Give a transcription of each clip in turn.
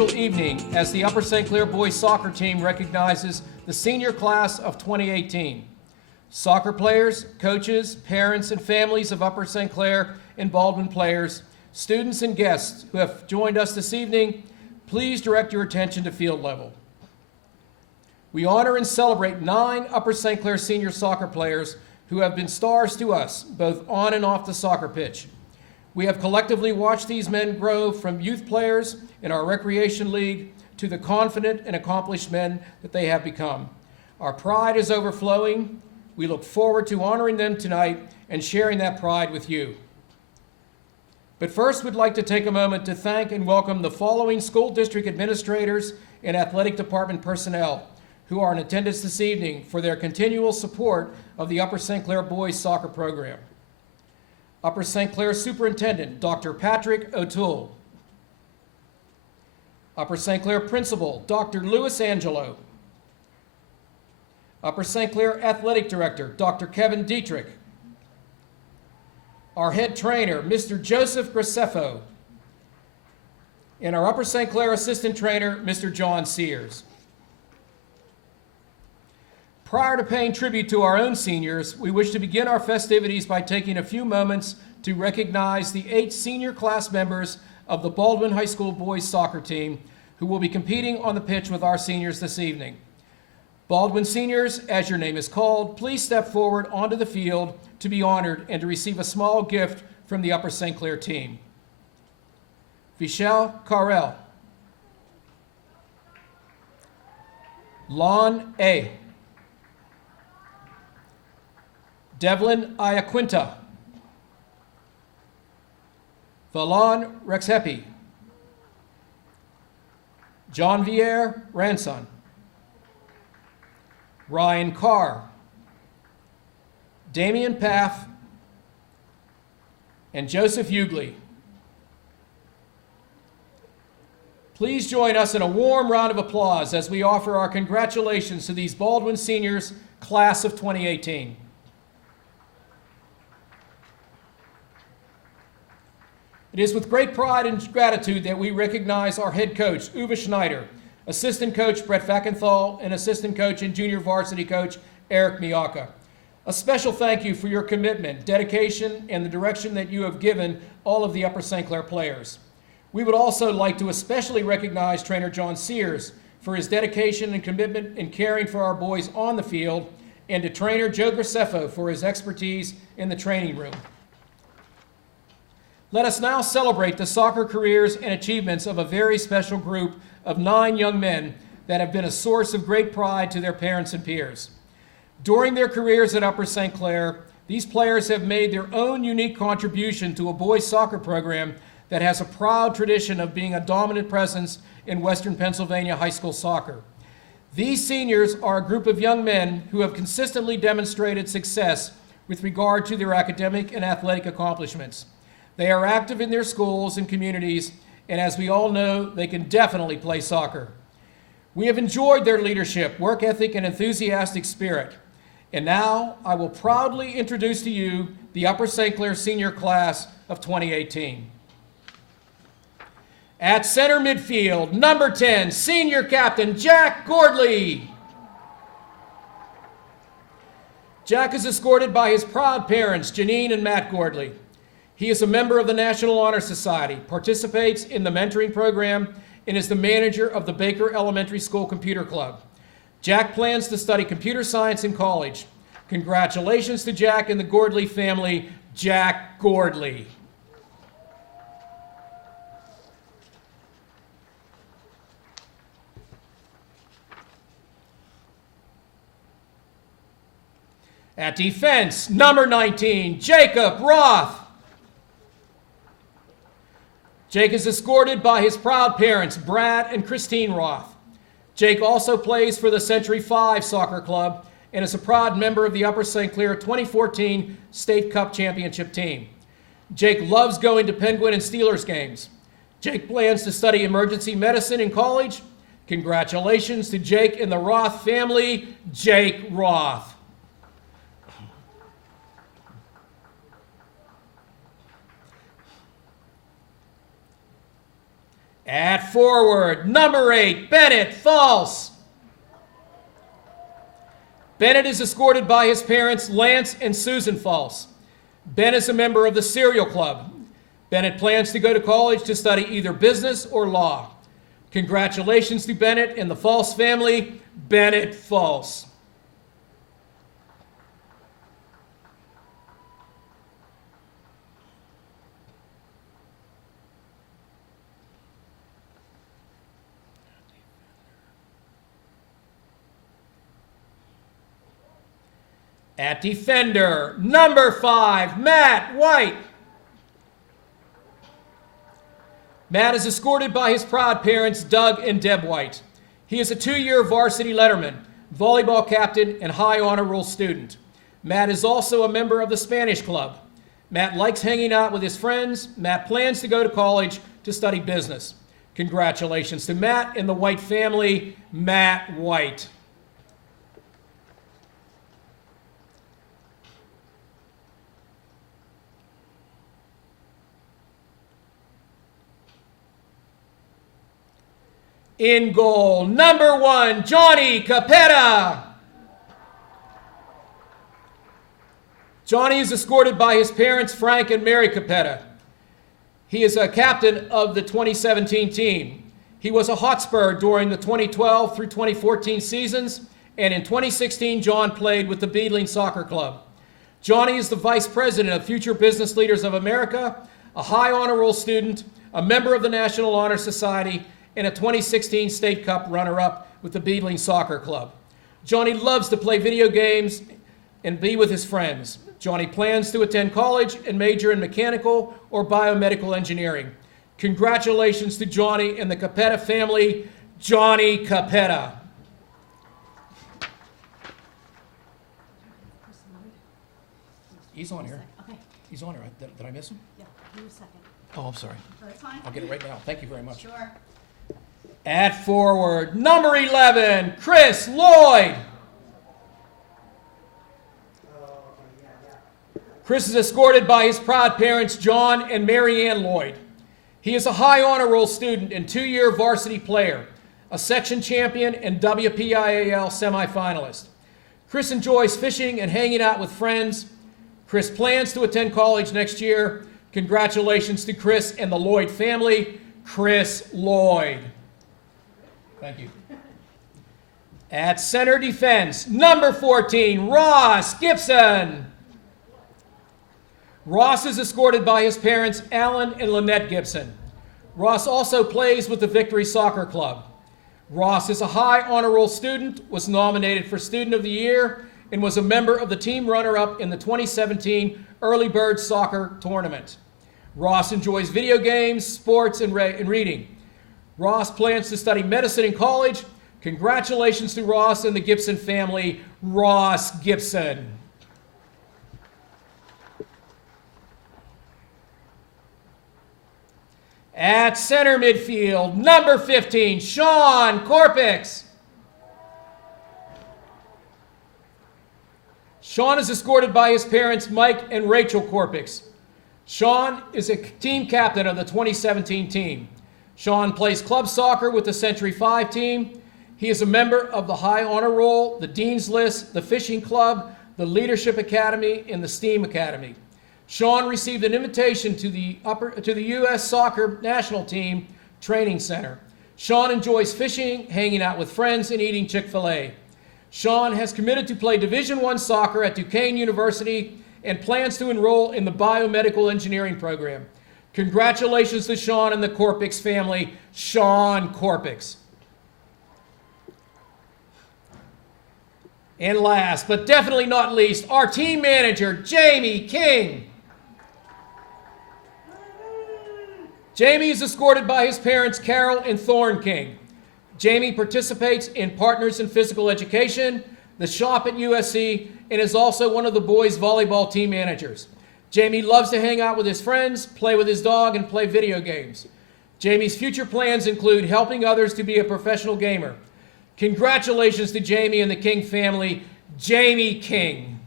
special evening as the Upper St. Clair boys soccer team recognizes the senior class of 2018. Soccer players, coaches, parents, and families of Upper St. Clair and Baldwin players, students and guests who have joined us this evening, please direct your attention to field level. We honor and celebrate 9 Upper St. Clair senior soccer players who have been stars to us, both on and off the soccer pitch. We have collectively watched these men grow from youth players in our recreation league to the confident and accomplished men that they have become. Our pride is overflowing. We look forward to honoring them tonight and sharing that pride with you. But first, we'd like to take a moment to thank and welcome the following school district administrators and athletic department personnel who are in attendance this evening for their continual support of the Upper St. Clair boys soccer program. Upper St. Clair Superintendent, Dr. Patrick O'Toole. Upper St. Clair Principal, Dr. Louis Angelo. Upper St. Clair Athletic Director, Dr. Kevin Dietrich. Our head trainer, Mr. Joseph Graceffo. And our Upper St. Clair Assistant Trainer, Mr. John Sears. Prior to paying tribute to our own seniors, we wish to begin our festivities by taking a few moments to recognize the 8 senior class members of the Baldwin High School boys soccer team who will be competing on the pitch with our seniors this evening. Baldwin seniors, as your name is called, please step forward onto the field to be honored and to receive a small gift from the Upper St. Clair team. Vishal Karel. Lon A. Devlin Iaquinta. Valon Rexhepi. John Vier Ranson. Ryan Carr. Damian Paff. And Joseph Hughley. Please join us in a warm round of applause as we offer our congratulations to these Baldwin seniors, class of 2018. It is with great pride and gratitude that we recognize our head coach, Uwe Schneider, assistant coach, Brett Fackenthal, and assistant coach and junior varsity coach, Eric Miaka. A special thank you for your commitment, dedication, and the direction that you have given all of the Upper St. Clair players. We would also like to especially recognize trainer John Sears for his dedication and commitment in caring for our boys on the field, and to trainer Joe Graceffo for his expertise in the training room. Let us now celebrate the soccer careers and achievements of a very special group of 9 young men that have been a source of great pride to their parents and peers. During their careers at Upper St. Clair, these players have made their own unique contribution to a boys soccer program that has a proud tradition of being a dominant presence in Western Pennsylvania high school soccer. These seniors are a group of young men who have consistently demonstrated success with regard to their academic and athletic accomplishments. They are active in their schools and communities, and as we all know, they can definitely play soccer. We have enjoyed their leadership, work ethic, and enthusiastic spirit. And now I will proudly introduce to you the Upper St. Clair senior class of 2018. At center midfield, number 10, senior captain Jack Gordley. Jack is escorted by his proud parents, Janine and Matt Gordley. He is a member of the National Honor Society, participates in the mentoring program, and is the manager of the Baker Elementary School Computer Club. Jack plans to study computer science in college. Congratulations to Jack and the Gordley family, Jack Gordley. At defense, number 19, Jacob Roth. Jake is escorted by his proud parents, Brad and Christine Roth. Jake also plays for the Century 5 Soccer Club and is a proud member of the Upper St. Clair 2014 State Cup Championship team. Jake loves going to Penguin and Steelers games. Jake plans to study emergency medicine in college. Congratulations to Jake and the Roth family, Jake Roth. At forward, number 8, Bennett, false. Bennett is escorted by his parents, Lance and Susan False. Ben is a member of the Serial Club. Bennett plans to go to college to study either business or law. Congratulations to Bennett and the False family. Bennett False. At defender, number 5, Matt White. Matt is escorted by his proud parents, Doug and Deb White. He is a 2-year varsity letterman, volleyball captain, and high honor roll student. Matt is also a member of the Spanish Club. Matt likes hanging out with his friends. Matt plans to go to college to study business. Congratulations to Matt and the White family, Matt White. In goal, number 1, Johnny Capetta. Johnny is escorted by his parents, Frank and Mary Capetta. He is a captain of the 2017 team. He was a Hotspur during the 2012 through 2014 seasons, and in 2016, John played with the Baldwin Soccer Club. Johnny is the vice president of Future Business Leaders of America, a high honor roll student, a member of the National Honor Society, and a 2016 State Cup runner-up with the Baldwin Soccer Club. Johnny loves to play video games and be with his friends. Johnny plans to attend college and major in mechanical or biomedical engineering. Congratulations to Johnny and the Capetta family, Johnny Capetta. He's on here. Okay. He's on here. Did I miss him? Yeah, give me a second. Oh, I'm sorry. That's fine. I'll get it right now. Thank you very much. Sure. At forward, number 11, Chris Lloyd. Chris is escorted by his proud parents, John and Mary Ann Lloyd. He is a high honor roll student and 2-year varsity player, a section champion and WPIAL semifinalist. Chris enjoys fishing and hanging out with friends. Chris plans to attend college next year. Congratulations to Chris and the Lloyd family, Chris Lloyd. Thank you. At center defense, number 14, Ross Gibson. Ross is escorted by his parents, Alan and Lynette Gibson. Ross also plays with the Victory Soccer Club. Ross is a high honor roll student, was nominated for Student of the Year, and was a member of the team runner-up in the 2017 Early Bird Soccer Tournament. Ross enjoys video games, sports, and reading. Ross plans to study medicine in college. Congratulations to Ross and the Gibson family, Ross Gibson. At center midfield, number 15, Sean Corpix. Sean is escorted by his parents, Mike and Rachel Corpix. Sean is a team captain of the 2017 team. Sean plays club soccer with the Century 5 team. He is a member of the High Honor Roll, the Dean's List, the Fishing Club, the Leadership Academy, and the STEAM Academy. Sean received an invitation to the U.S. Soccer National Team Training Center. Sean enjoys fishing, hanging out with friends, and eating Chick-fil-A. Sean has committed to play Division I soccer at Duquesne University and plans to enroll in the biomedical engineering program. Congratulations to Sean and the Corpix family, Sean Corpix. And last, but definitely not least, our team manager, Jamie King. Jamie is escorted by his parents, Carol and Thorne King. Jamie participates in Partners in Physical Education, the shop at USC, and is also one of the boys' volleyball team managers. Jamie loves to hang out with his friends, play with his dog, and play video games. Jamie's future plans include helping others to be a professional gamer. Congratulations to Jamie and the King family, Jamie King.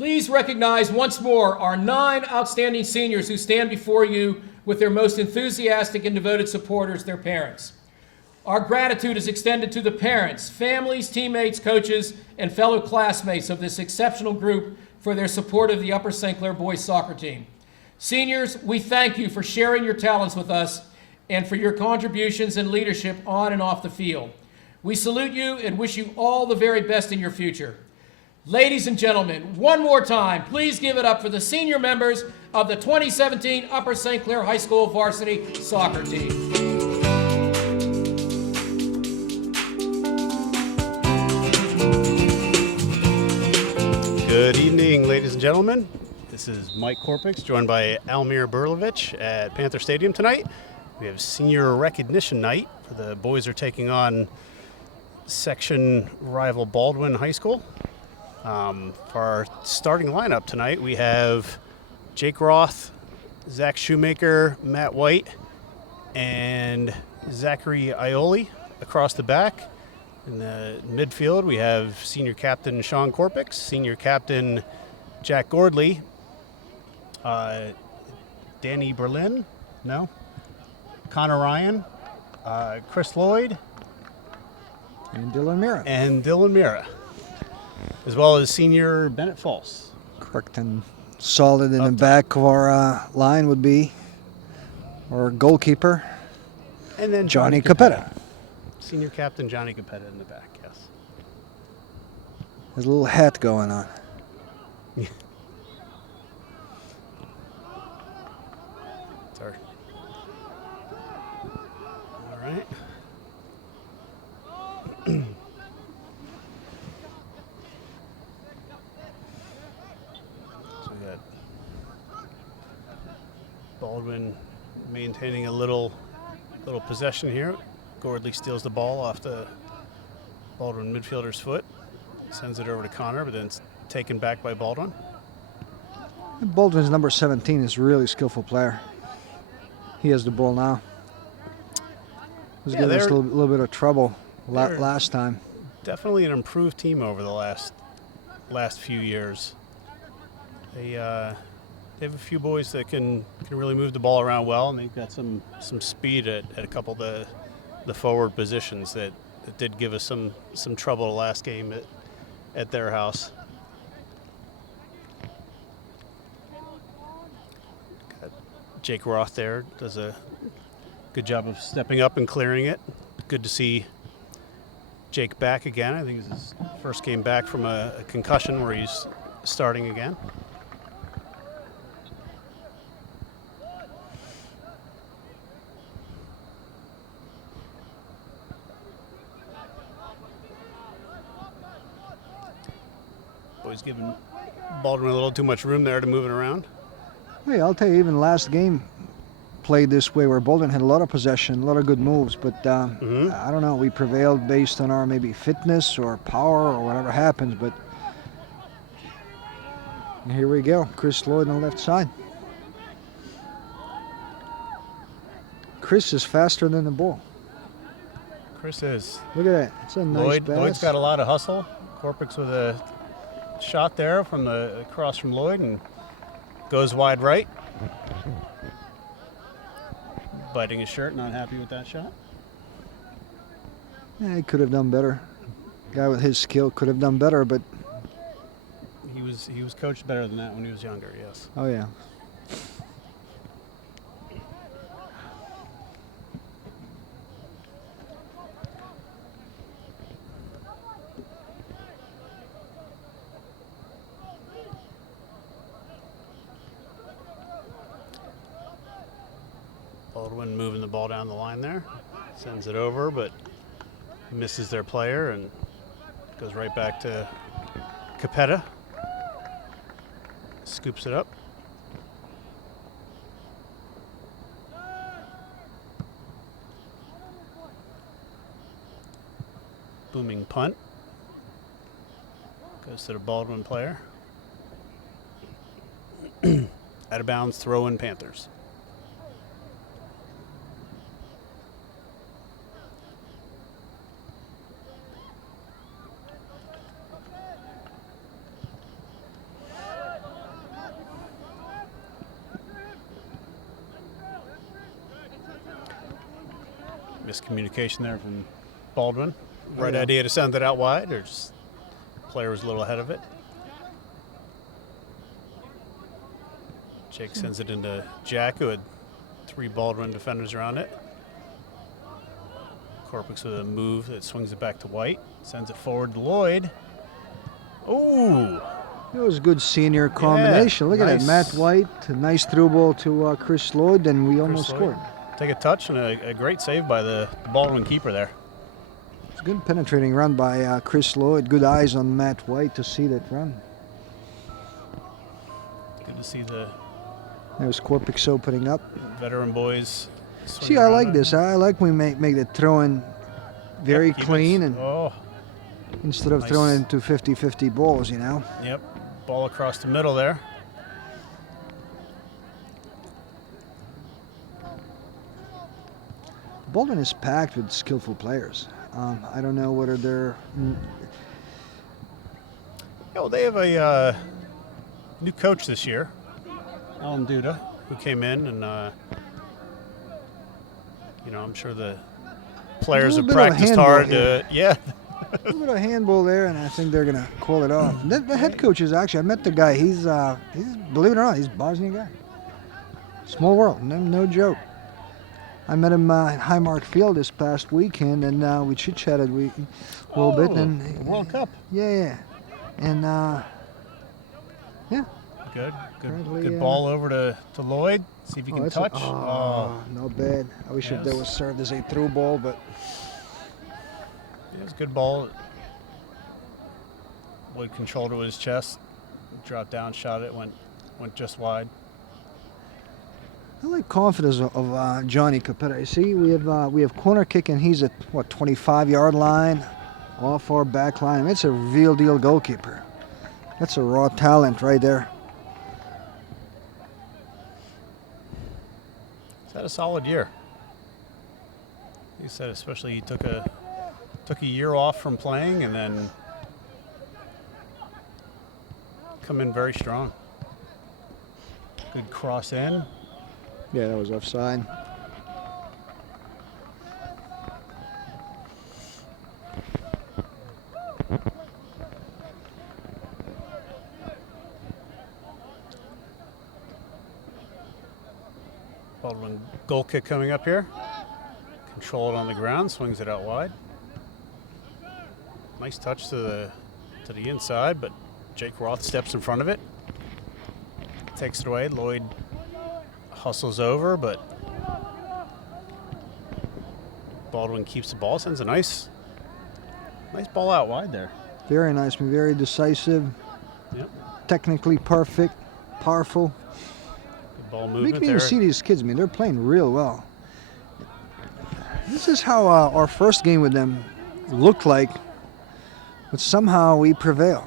Please recognize once more our 9 outstanding seniors who stand before you with their most enthusiastic and devoted supporters, their parents. Our gratitude is extended to the parents, families, teammates, coaches, and fellow classmates of this exceptional group for their support of the Upper St. Clair boys soccer team. Seniors, we thank you for sharing your talents with us and for your contributions and leadership on and off the field. We salute you and wish you all the very best in your future. Ladies and gentlemen, one more time, please give it up for the senior members of the 2017 Upper St. Clair High School varsity soccer team. Good evening, ladies and gentlemen. This is Mike Korpix, joined by Almir Burlovich at Panther Stadium tonight. We have senior recognition night. The boys are taking on section rival Baldwin High School. For our starting lineup tonight, we have Jake Roth, Zach Shoemaker, Matt White, and Zachary Ioli across the back. In the midfield, we have senior captain Sean Korpix, senior captain Jack Gordley, Danny Berlin, Connor Ryan, Chris Lloyd, and Dylan Mira. As well as senior Bennett False. Correct, and solid in the back of our line would be our goalkeeper, and then Johnny Capetta. Senior captain Johnny Capetta in the back, yes. There's a little hat going on. Sorry. All right. So we got Baldwin maintaining a little possession here. Gordley steals the ball off the Baldwin midfielder's foot, sends it over to Connor, but then it's taken back by Baldwin. And Baldwin's number 17 is a really skillful player. He has the ball now. Was giving us a little bit of trouble last time. Definitely an improved team over the last few years. They have a few boys that can really move the ball around well, and they've got some speed at a couple of the forward positions that did give us some trouble the last game at their house. Got Jake Roth there, does a good job of stepping up and clearing it. Good to see Jake back again. I think it's his first game back from a concussion where he's starting again. Boys giving Baldwin a little too much room there to move it around. Hey, I'll tell you, even last game played this way where Baldwin had a lot of possession, a lot of good moves, but I don't know, we prevailed based on our maybe fitness or power or whatever happens, but here we go. Chris Lloyd on the left side. Chris is faster than the ball. Chris is. Look at that. It's a nice pass. Lloyd's got a lot of hustle. Korpix with a shot there from across from Lloyd and goes wide right. Biting his shirt, not happy with that shot. Yeah, he could have done better. Guy with his skill could have done better, but he was coached better than that when he was younger, yes. Oh yeah. Baldwin moving the ball down the line there. Sends it over, but misses their player and goes right back to Capetta. Scoops it up. Booming punt. Goes to the Baldwin player. Out of bounds, throw in Panthers. Miscommunication there from Baldwin. Right yeah. idea to send it out wide, or just player was a little ahead of it. Jake sends it into Jack, who had 3 Baldwin defenders around it. Corpix with a move that swings it back to White. Sends it forward to Lloyd. Ooh! It was a good senior combination. Look at that, Matt White, a nice through ball to Chris Lloyd, and we almost scored. Take a touch and a great save by the Baldwin keeper there. It's a good penetrating run by Chris Lloyd. Good eyes on Matt White to see that run. Good to see the There's Corpix opening up. veteran boys. See, I like this. I like when we make the throw-in very clean, and instead of throwing into 50-50 balls, you know. Yep. Ball across the middle there. Baldwin is packed with skillful players. I don't know whether they're... Yeah, well, they have a new coach this year, Alan Duda, who came in, and I'm sure the players have practiced hard. Yeah. A little bit of handball there, and I think they're gonna call it off. The head coach is actually, I met the guy. He's believe it or not, he's a Bosnian guy. Small world, no joke. I met him at Highmark Field this past weekend, and we chit-chatted a little bit. And World Cup. Yeah, and yeah. Good ball over to Lloyd. See if he can touch. Not bad. I wish if that was served as a through ball, but. It was a good ball. Lloyd controlled it with his chest, dropped down, shot it, went just wide. I like confidence of Johnny Capetta. You see, we have corner kick, and he's at 25-yard line, off our back line. It's a real deal goalkeeper. That's a raw talent right there. He's had a solid year. He said, especially he took a year off from playing, and then come in very strong. Good cross in. Yeah, that was offside. Baldwin goal kick coming up here. Control it on the ground, swings it out wide. Nice touch to the inside, but Jake Roth steps in front of it. Takes it away. Lloyd hustles over, but Baldwin keeps the ball, sends a nice ball out wide there. Very nice, very decisive. Yep. Technically perfect, powerful. Good ball movement Make me there. even see these kids. I mean, they're playing real well. This is how our first game with them looked like, but somehow we prevailed.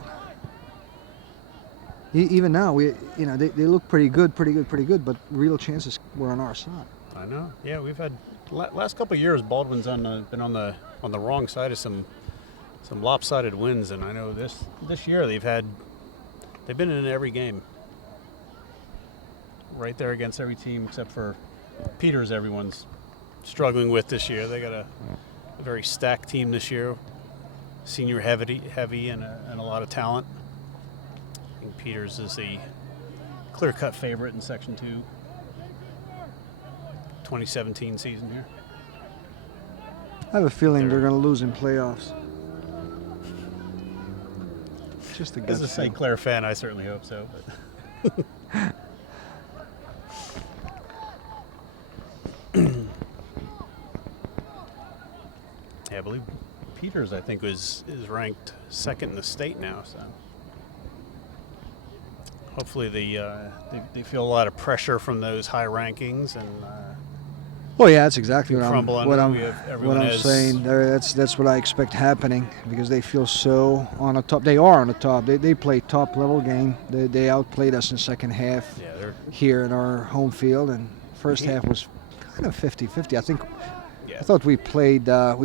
Even now, they look pretty good, but real chances were on our side. I know. Yeah, we've had last couple of years. Baldwin's been on the wrong side of some lopsided wins, and I know this year they've been in every game. Right there against every team except for Peters. Everyone's struggling with this year. They got a very stacked team this year, senior heavy, and a lot of talent. I think Peters is the clear-cut favorite in Section 2. 2017 season here. I have a feeling they're going to lose in playoffs. Just a gut As a St. Clair fan, I certainly hope so. But yeah, I believe Peters, I think, is ranked second in the state now. So hopefully they feel a lot of pressure from those high rankings and. Well, yeah, that's exactly what I'm saying. That's what I expect happening because they feel so on the top. They are on the top. They play top level game. They outplayed us in the second half here in our home field, and first half was kind of 50-50. I think. Yeah. I thought we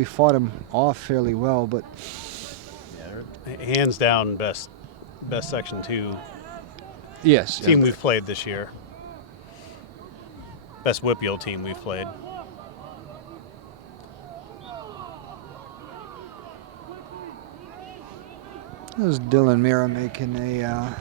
fought them off fairly well, but hands down best Section 2. Yes. Team we've played this year. Best Whippeal team we've played. This is Dylan Mira making a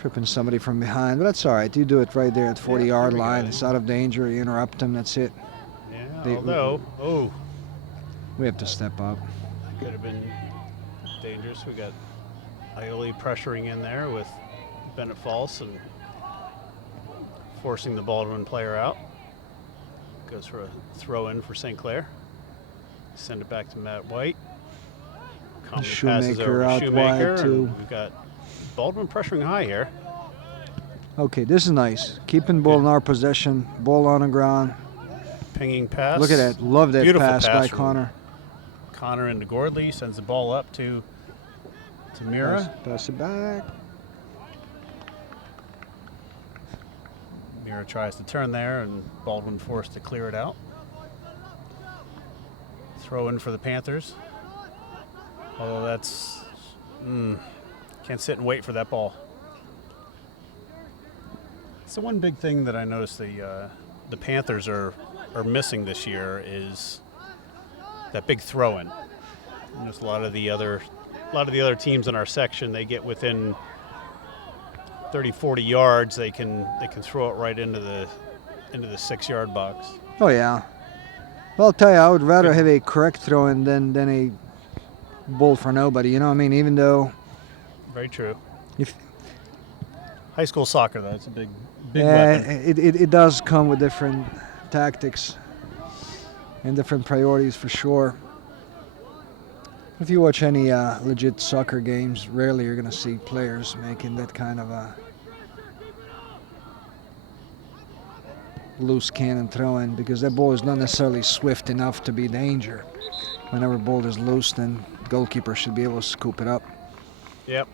tripping somebody from behind, but that's all right. You do it right there at 40-yard line. It's out of danger. You interrupt them. That's it. Yeah, although, We have to step up. could have been dangerous. We got Ioli pressuring in there with Bennett False and forcing the Baldwin player out. Goes for a throw in for St. Clair. Send it back to Matt White. Calmly passes over to out Shoemaker. wide too. We've got Baldwin pressuring high here. Okay, this is nice. Keeping ball in our possession. Ball on the ground. Pinging pass. Look at that. Love that Beautiful pass by from Connor. Connor into Gordley. Sends the ball up to Mira. Pass it back. Mira tries to turn there, and Baldwin forced to clear it out. Throw in for the Panthers. Although that's can't sit and wait for that ball. It's the one big thing that I noticed the Panthers are missing this year is that big throw-in. There's a lot of the other teams in our section, they get within 30, 40 yards, they can throw it right into the 6-yard box. Oh yeah. Well, I'll tell you, I would rather have a correct throw-in than a ball for nobody. You know what I mean? Even though. Very true. If high school soccer, though, it's a big yeah, weapon. it does come with different tactics and different priorities for sure. If you watch any legit soccer games, rarely you're going to see players making that kind of a loose cannon throw-in, because that ball is not necessarily swift enough to be danger. Whenever ball is loose, then goalkeeper should be able to scoop it up. Yep.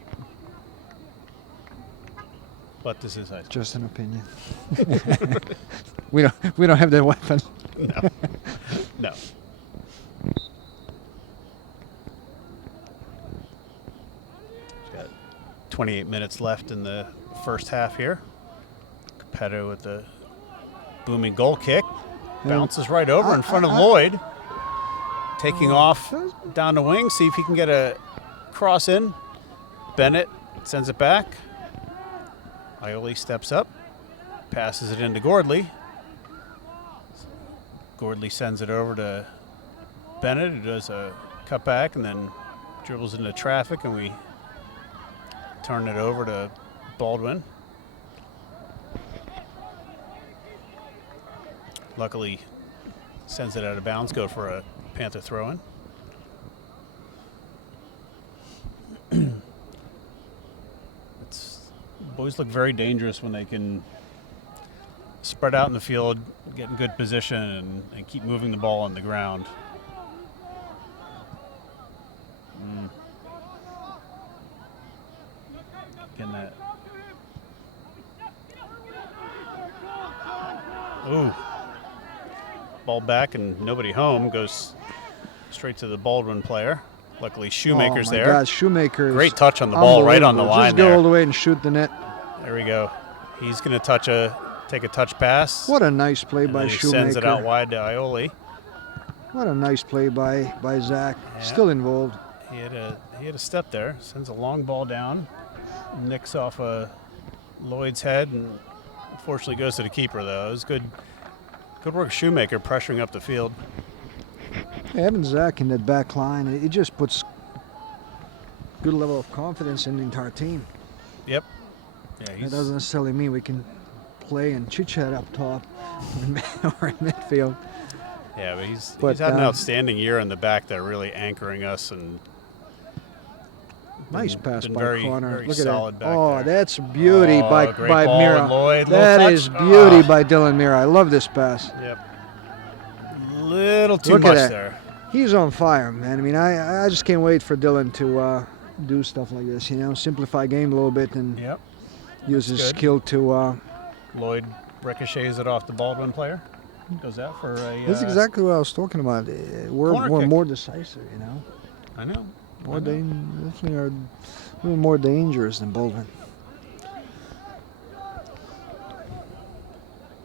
But this is high school. Just an opinion. we don't have that weapon. No. No. Got 28 minutes left in the first half here. Capetto with the booming goal kick. Bounces right over in front of Lloyd. Taking off down the wing. See if he can get a cross in. Bennett sends it back. Ioli steps up. Passes it into Gordley. Gordley sends it over to Bennett, who does a cutback and then dribbles into traffic, and we turn it over to Baldwin. Luckily, sends it out of bounds, go for a Panther throw-in. Boys look very dangerous when they can spread out in the field, get in good position, and keep moving the ball on the ground. Getting that. Ooh. Ball back and nobody home. Goes straight to the Baldwin player. Luckily, Shoemaker's there. Oh my God, Shoemaker! Great touch on the ball, right on the line. Just go all the way and shoot the net. There we go. He's going to take a touch pass. What a nice play by he Shoemaker. Sends it out wide to Ioli. What a nice play by Zach. Yeah. Still involved. He had a step there. Sends a long ball down. Nicks off Lloyd's head, and unfortunately goes to the keeper though. It was good work, Shoemaker pressuring up the field. Yeah, having Zach in that back line, it just puts good level of confidence in the entire team. Yep. Yeah, That doesn't necessarily mean we can play and chit-chat up top or in midfield. Yeah, but he's had an outstanding year in the back there, really anchoring us, and nice pass by very, Connor. very Look at solid that. back Oh, there. that's beauty by ball, Mira. Lloyd, That is beauty by Dylan Mira. I love this pass. Yep. Little too Look at much that. there. He's on fire, man. I mean, I just can't wait for Dylan to do stuff like this, simplify game a little bit and use his skill to... Lloyd ricochets it off the Baldwin player. Goes out for a... That's exactly what I was talking about. We're more decisive, I know. Definitely are a little more dangerous than Baldwin.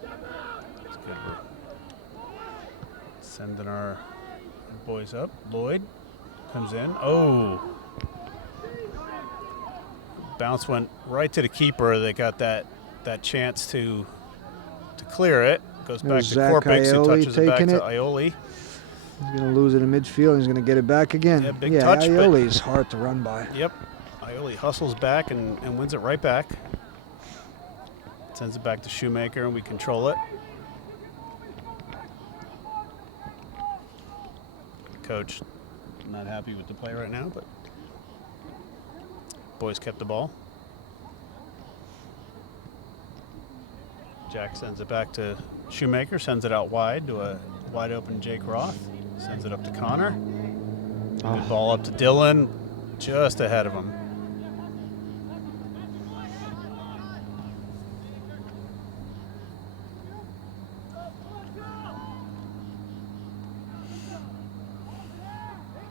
That's good. We're sending our Boys up. Lloyd comes in. Oh. Bounce went right to the keeper. They got that chance to clear it. Goes back There's to Zach Corpix, who Aioli touches it back taking to it. Aioli. He's going to lose it in midfield. He's going to get it back again. Yeah, big touch, but- Aioli is hard to run by. Yep. Aioli hustles back and wins it right back. Sends it back to Shoemaker, and we control it. Coach not happy with the play right now, but boys kept the ball. Jack sends it back to Shoemaker, sends it out wide to a wide open Jake Roth. Sends it up to Connor. Good ball up to Dylan, just ahead of him.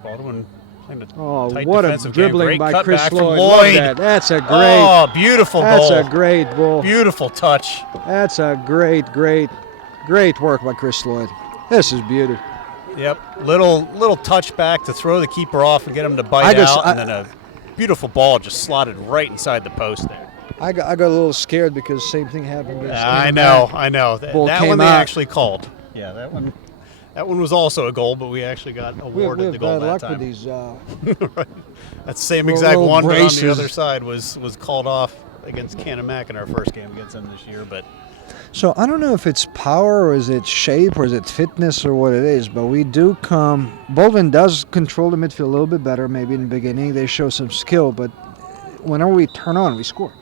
Baldwin playing a tight what a defensive dribbling game. Great by Chris cutback from Lloyd. Love that. That's a great. Oh, beautiful That's goal. a great ball. Beautiful touch. That's a great work by Chris Lloyd. This is beauty. Yep, little touch back to throw the keeper off and get him to bite out, and then a beautiful ball just slotted right inside the post there. I got a little scared because same thing happened against I Canada. know. Ball That came one they out. actually called. Yeah, that one was also a goal, but we actually got We awarded have the goal bad that luck time. with these. Right. That same Little- exact little one, but on braces. the other side was called off against Canamac in our first game against them this year. But So I don't know if it's power or is it shape or is it fitness or what it is, but we do come. Baldwin does control the midfield a little bit better. Maybe in the beginning they show some skill, but whenever we turn on, we score.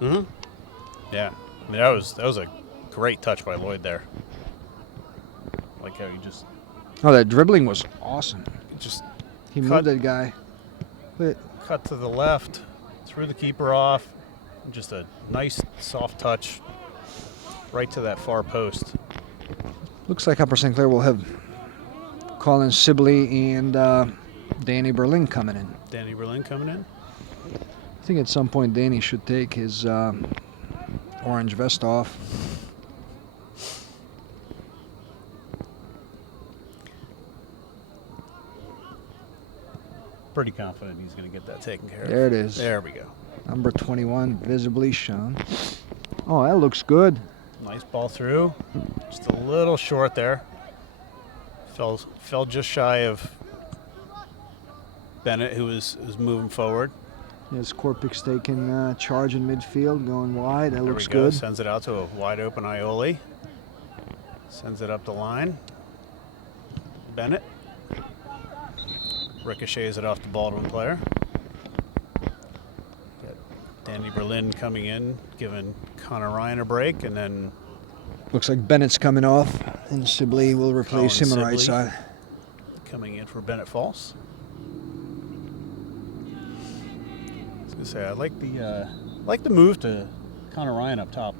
yeah, I mean that was a great touch by Lloyd there. Like how he just Oh, that dribbling was awesome. He cut- moved that guy. Look at- cut to the left, threw the keeper off. Just a nice soft touch right to that far post. Looks like Upper St. Clair will have Colin Sibley and Danny Berlin coming in. Danny Berlin coming in. I think at some point Danny should take his orange vest off. Pretty confident he's going to get that taken care of. There it is. There we go. Number 21 visibly shown. Oh, that looks good. Nice ball through. Just a little short there. Fell just shy of Bennett, who was moving forward. Yes, Corpix taking charge in midfield, going wide. That There looks we go. good. Sends it out to a wide open Aioli. Sends it up the line. Bennett. Ricochets it off the Baldwin player. Got Danny Berlin coming in, giving Connor Ryan a break, and then Looks like Bennett's coming off, and Sibley will replace Colin him on the right Sibley. side. coming in for Bennett Falls. I was gonna say I like the move to Connor Ryan up top.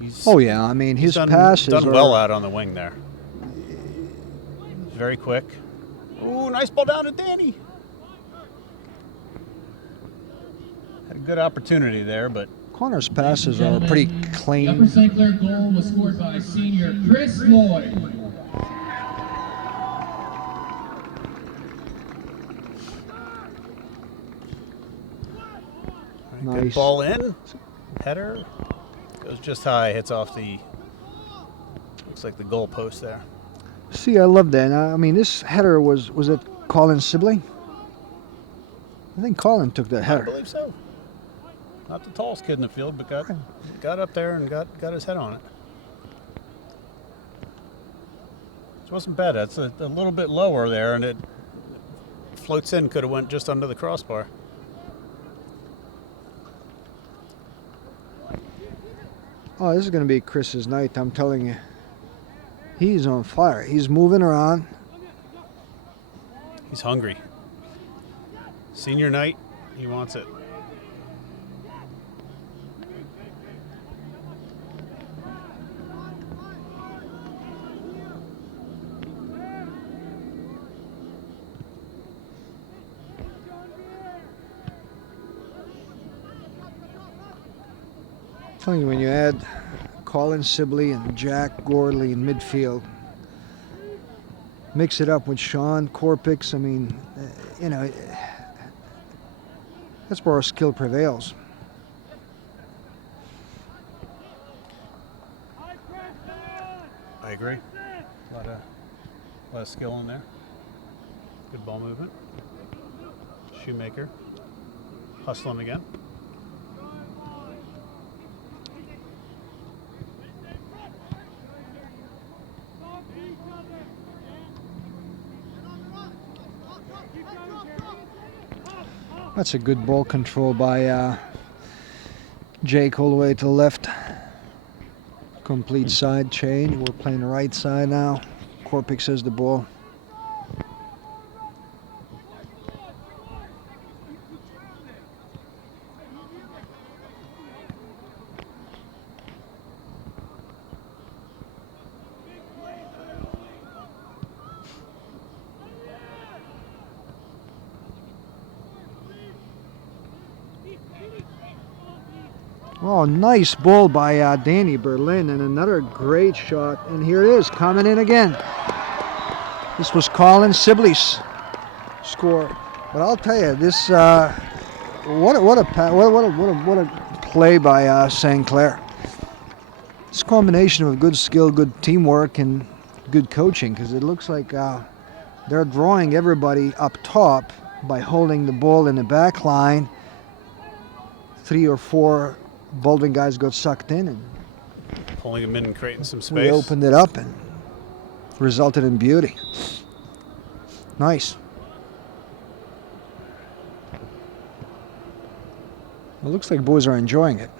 He's Oh yeah, I mean his done, passes done are well out on the wing there. Very quick. Ooh, nice ball down to Danny. Had a good opportunity there, but Connor's passes are pretty The Upper clean. St. Clair goal was scored by senior Chris Lloyd. good Nice. ball in. Header goes just high, hits off the looks like the goal post there. See, I love that. I mean, this header was it Colin Sibley? I think Colin took that I header. believe so. Not the tallest kid in the field, but got up there and got his head on it. It wasn't bad. That's a little bit lower there, and it floats in. Could have went just under the crossbar. Oh, this is going to be Chris's night, I'm telling you. He's on fire. He's moving around. He's hungry. Senior night, he wants it. I'm telling you, when you add Colin Sibley and Jack Gordley in midfield, mix it up with Sean Corpix. I mean, you know, that's where our skill prevails. I agree. A lot of skill in there. Good ball movement. Shoemaker. Hustle him again. That's a good ball control by Jake all the way to the left. Complete side chain. We're playing the right side now. Corpix has the ball. Oh, nice ball by Danny Berlin, and another great shot. And here it is, coming in again. This was Colin Sibley's score. But I'll tell you, this what a play by St. Clair. It's a combination of good skill, good teamwork, and good coaching, because it looks like they're drawing everybody up top by holding the ball in the back line. 3 or 4 Baldwin guys got sucked in, and Pulling him in and creating some space. we opened it up and resulted in beauty. Nice. It looks like boys are enjoying it.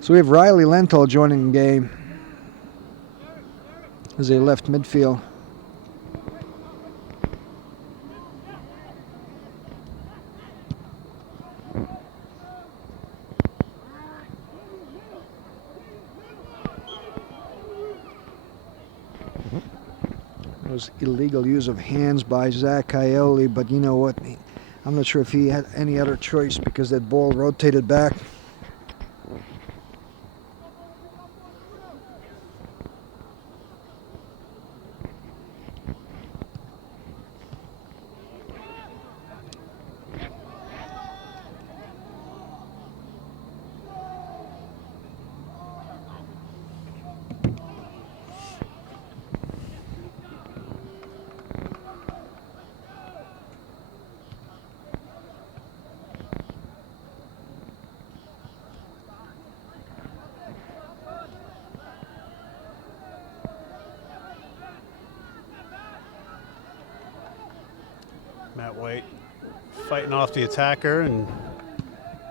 So we have Riley Lenthal joining the game as a left midfield. Was illegal use of hands by Zach Aioli, but you know what? I'm not sure if he had any other choice because that ball rotated back. Matt White fighting off the attacker, and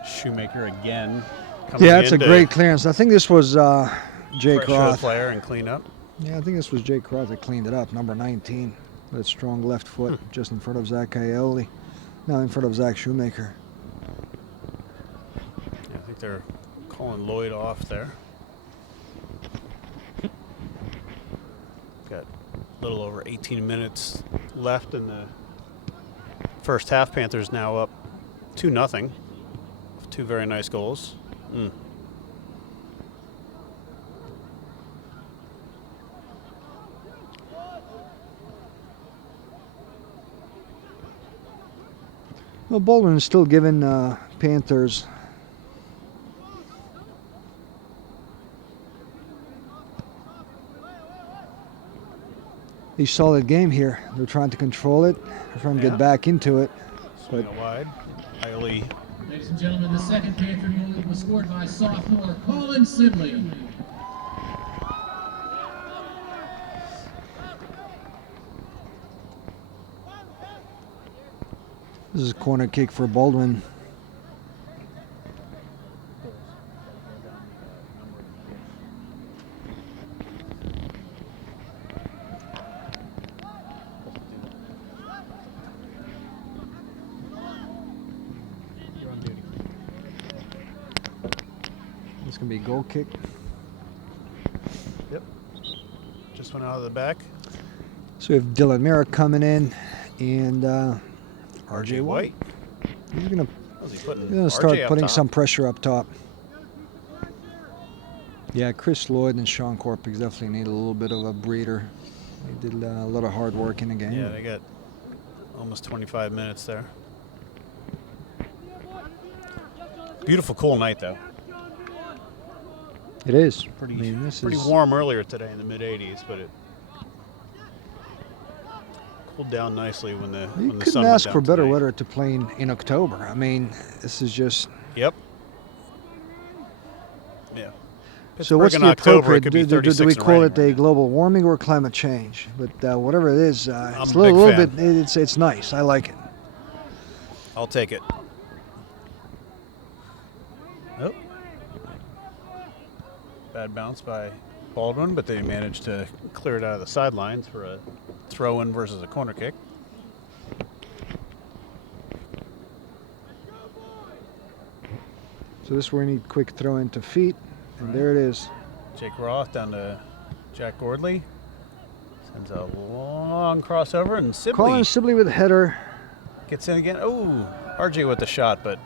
Shoemaker again coming Yeah, that's a in to great clearance. I think this was Jake pressure the Roth. player and clean up. Yeah, I think this was Jake Roth that cleaned it up, number 19. That strong left foot just in front of Zach Aioli. No, in front of Zach Shoemaker. Yeah, I think they're calling Lloyd off there. Got a little over 18 minutes left in the first half. Panthers now up 2-0. 2 very nice goals. Well, Baldwin is still giving Panthers a solid game here. They're trying to control it. They're trying to get back into it. Swing it wide. Aioli. Ladies and gentlemen, the second Panther goal was scored by sophomore Colin Sibley. This is a corner kick for Baldwin. This can be a goal kick. Yep. Just went out of the back. So we have Dylan Merrick coming in, and RJ White. He's gonna How's he putting start RJ up putting top? some pressure up top. Yeah, Chris Lloyd and Sean Corpix definitely need a little bit of a breather. They did a lot of hard work in the game. Yeah, they got almost 25 minutes there. Beautiful, cool night, though. It is. Pretty, I mean, this pretty is warm earlier today in the mid-80s, but it cooled down nicely when the You when the sun couldn't went ask down for better tonight. weather to play in October. I mean, this is just. Yep. Yeah. So what's Pittsburgh the in October, appropriate? it could be Do 36 we and call raining it a right now. global warming or climate change? But whatever it is, it's I'm a a little big bit. It's nice. I like it. I'll take it. Oh. Bad bounce by Baldwin, but they managed to clear it out of the sidelines for a throw-in versus a corner kick. So this is where we need quick throw into feet, and there it is. Jake Roth down to Jack Gordley. Sends a long crossover, and Sibley Colin Sibley with a header. gets in again. Oh, RJ with the shot, but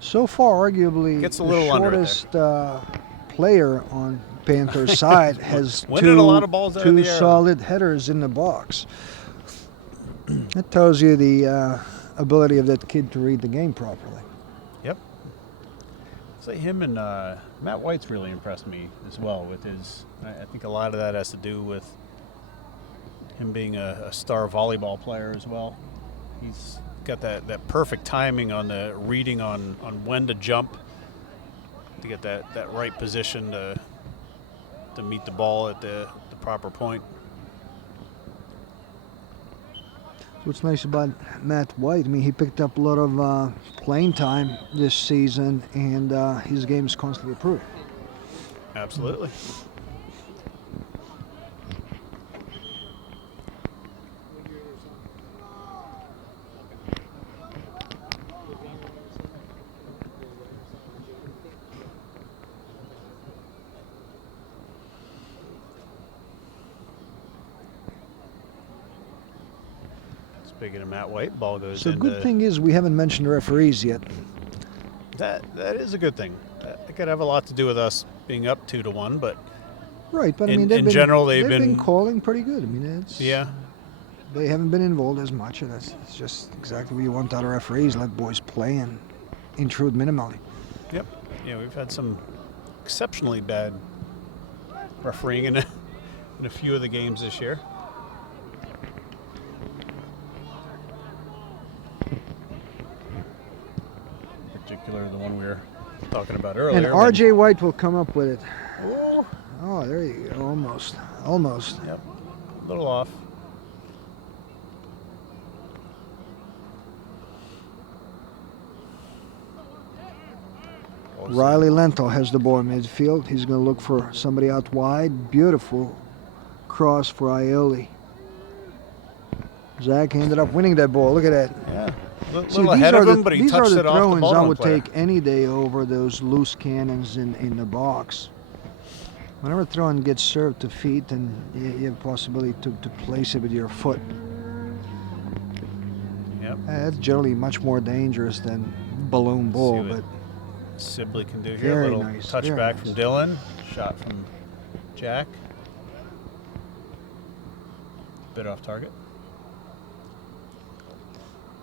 So far, arguably Gets a the little under it there. shortest player on Panthers' side has Winning a lot of balls out of two the air. solid headers in the box. That tells you the ability of that kid to read the game properly. yep. So him and Matt White's really impressed me as well with his. I think a lot of that has to do with him being a star volleyball player as well. He's got that perfect timing on the reading on when to jump to get that right position to meet the ball at the proper point. What's nice about Matt White, I mean, he picked up a lot of playing time this season, and his game is constantly improved. Absolutely. Speaking of Matt White, ball goes So into good thing is we haven't mentioned the referees yet. that is a good thing. That could have a lot to do with us being up 2-1, but Right, but I In- mean, they've in been, general, they've been been- calling pretty good. I mean, it's yeah, they haven't been involved as much, and it's just exactly what you want out of referees. Let boys play and intrude minimally. yep. Yeah, we've had some exceptionally bad refereeing in a few of the games this year. Particularly the one we were talking about earlier. And when- R.J. White will come up with it. Oh, Oh, there you go. Almost. yep. A little off. Also- Riley Lento has the ball in midfield. He's going to look for somebody out wide. Beautiful cross for Aioli. Zach ended up winning that ball. Look at that. Yeah. A See, little ahead of him, but he these are touched the it off the throw-ins I Baldwin would player. take any day over those loose cannons in the box. Whenever throw-in gets served to feet, and you have possibility to place it with your foot. Yep. That's generally much more dangerous than balloon ball, what but Sibley can do here. Very Little nice, touchback very from nice. Dylan. Shot from Jack. Bit off target.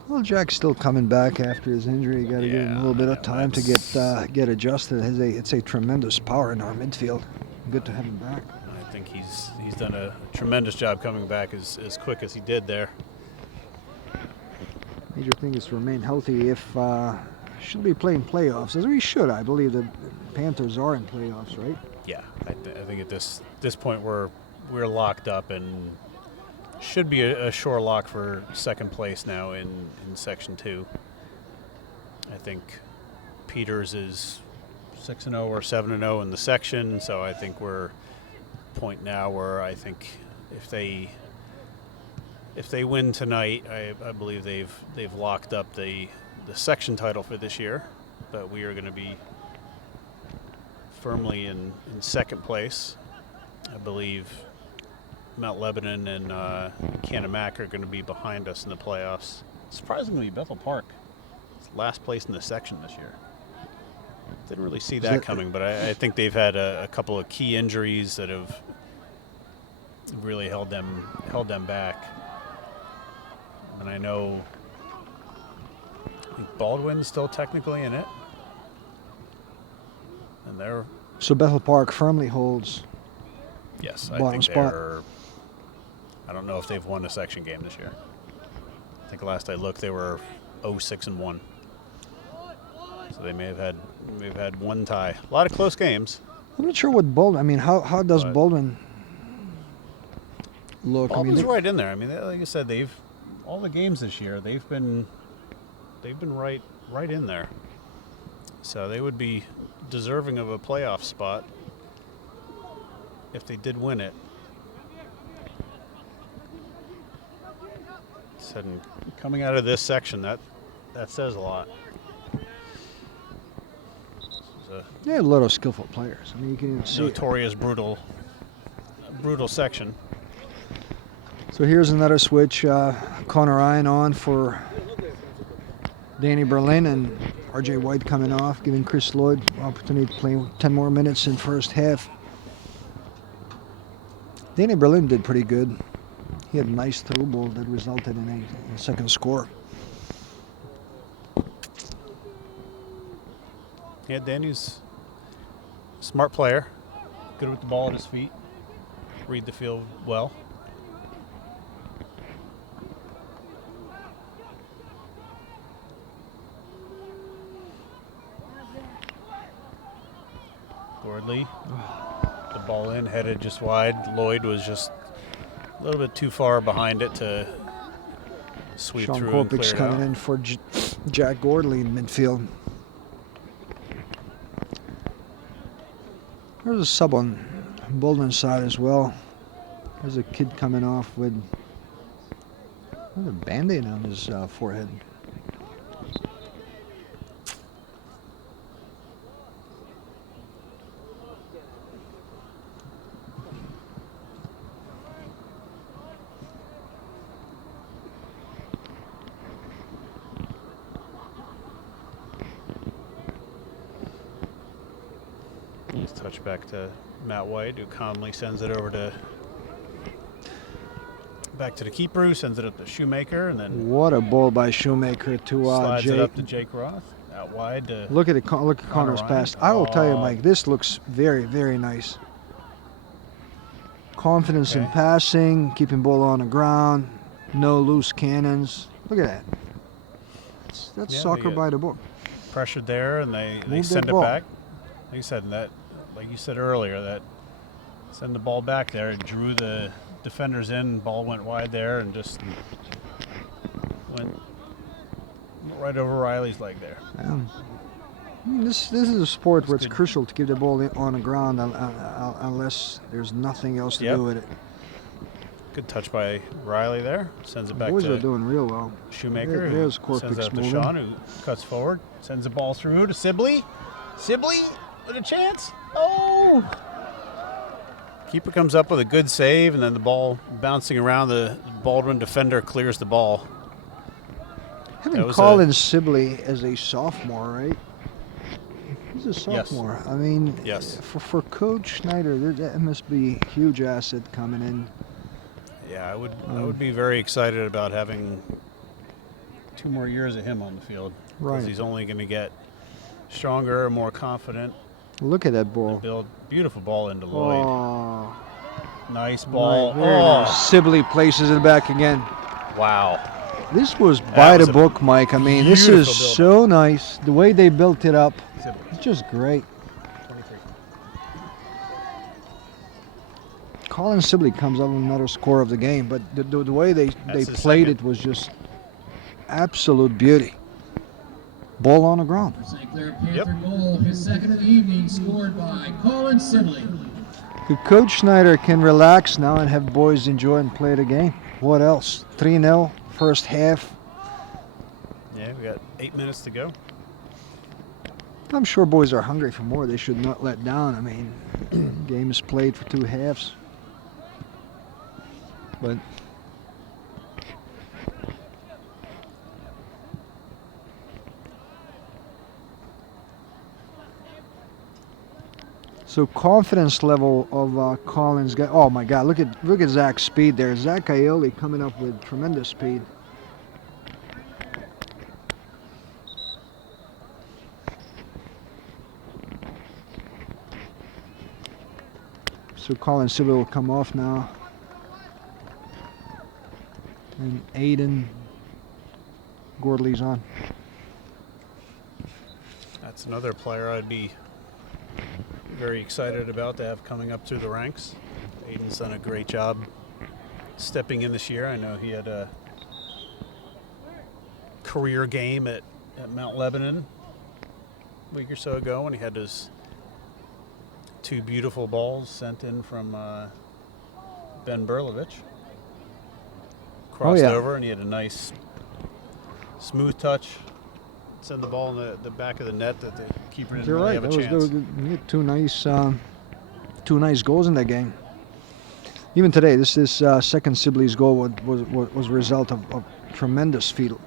well, Jack's still coming back after his injury. You got to give him a Yeah, little bit I of know, time to that's- get adjusted. It's a tremendous power in our midfield. Good to have him back. I think he's done a tremendous job coming back as quick as he did there. Major thing is to remain healthy. If should be playing playoffs, as we should. I believe the Panthers are in playoffs, right? Yeah, I think at this point we're locked up and should be a sure lock for second place now in Section 2. I think Peters is 6-0 or 7-0 in the section, so I think we're at a point now where I think if they win tonight, I believe they've locked up the section title for this year, but we are going to be firmly in second place. I believe Mount Lebanon and Canamac are going to be behind us in the playoffs. Surprisingly, Bethel Park is last place in the section this year. Didn't really see that coming, but I think they've had a couple of key injuries that have really held them back. And I know Baldwin's still technically in it, and they're So Bethel Park firmly holds. yes, I bottom think spot. they're. I don't know if they've won a section game this year. I think last I looked, they were 0-6-1. So they may have had one tie. A lot of close games. I'm not sure what Baldwin. I mean, how does But- Baldwin look? Baldwin's I mean, right in there. I mean, like I said, they've all the games this year. They've been right in there. So they would be deserving of a playoff spot if they did win it. Said, coming out of this section, that says a lot. they had a lot of skillful players. I mean, you can even see it. Notorious brutal section. So here's another switch. Connor Ryan on for Danny Berlin, and R.J. White coming off, giving Chris Lloyd opportunity to play 10 more minutes in first half. Danny Berlin did pretty good. He had a nice through ball that resulted in a second score. Yeah, Danny's a smart player. Good with the ball at his feet. Read the field well. Gordley, the ball in, headed just wide. Lloyd was just a little bit too far behind it to sweep Sean through and Korpik's clear it coming out. in for Jack Gordley in midfield. There's a sub on Baldwin's side as well. There's a kid coming off with a Band-Aid on his forehead. Nice touch back to Matt White, who calmly sends it over back to the keeper, who sends it up to Shoemaker, and then What a ball by Shoemaker to slides it Jake. up to Jake Roth. Out wide to Look at Connor's Ryan. pass. I will tell you, Oh. Mike, this looks very, very nice. Confidence in Okay. passing, keeping ball on the ground, no loose cannons. Look at that. That's Yeah, soccer they by the book. pressured there, and they Move that send it ball. back. Like you said, like you said earlier, that send the ball back there. It drew the defenders in. Ball went wide there, and just went right over Riley's leg there. This is a sport where it's good. crucial to keep the ball on the ground unless there's nothing else to Yep. do with it. Good touch by Riley there. Sends it back Boys are to doing real well. Shoemaker. There's who sends Korpik's it up to moving. Sean, who cuts forward. Sends the ball through to Sibley. Sibley with a chance. Oh! Keeper comes up with a good save, and then the ball bouncing around. The Baldwin defender clears the ball. Having was Colin Sibley as a sophomore, right? He's a Yes. sophomore. I mean, Yes. for Coach Schneider, that must be a huge asset coming in. Yeah, I would be very excited about having 2 more years of him on the field. Right. Because he's only going to get stronger, more confident, Look at that ball. build beautiful ball into Lloyd. Oh, Nice ball. right, very nice. Oh, Sibley places it back again. wow. This was by was the a book, Mike. I mean, this is beautiful so nice. The way they built it up, Sibley, it's just great. 23. Colin Sibley comes up with another score of the game, but the way they his played second. it was just absolute beauty. Ball on the ground. St. Clair Panther goal, his second of the evening, scored by Colin Sibley. The Coach Schneider can relax now and have boys enjoy and play the game. What else? 3-0, first half. Yeah, we got 8 minutes to go. I'm sure boys are hungry for more. They should not let down. I mean, game is played for 2 halves. But So confidence level of Collins. Oh my God! Look at Zach's speed there. Zach Aioli coming up with tremendous speed. So Colin Silva will come off now. And Aiden Gordley's on. That's another player I'd be very excited about to have coming up through the ranks. Aiden's done a great job stepping in this year. I know he had a career game at Mount Lebanon a week or so ago when he had his 2 beautiful balls sent in from Ben Berlovich. Crossed over, and he had a nice, smooth touch. Send the ball in the back of the net that the keeper didn't really have a chance. Those two nice goals in that game. Even today, this second Sibley's goal was a result of tremendous field,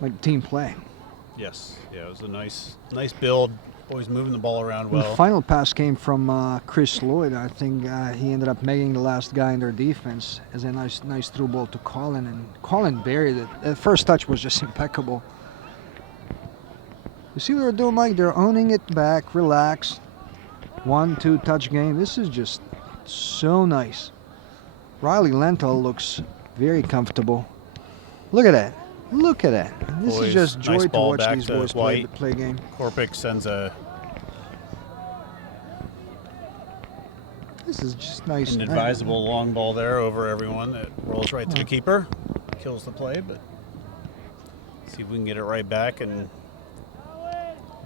like team play. Yes, yeah, it was a nice build. Boys moving the ball around well. And the final pass came from Chris Lloyd. I think he ended up making the last guy in their defense as a nice through ball to Colin, and Colin buried it. The first touch was just impeccable. You see what they're doing, Mike? They're owning it back, relaxed. 1-2 touch game. This is just so nice. Riley Lentil looks very comfortable. Look at that. Look at that. This is just joy nice to ball watch back these to boys White. play game. Korpic sends This is just nice. an advisable long ball there over everyone that rolls right to the keeper. Kills the play, but see if we can get it right back and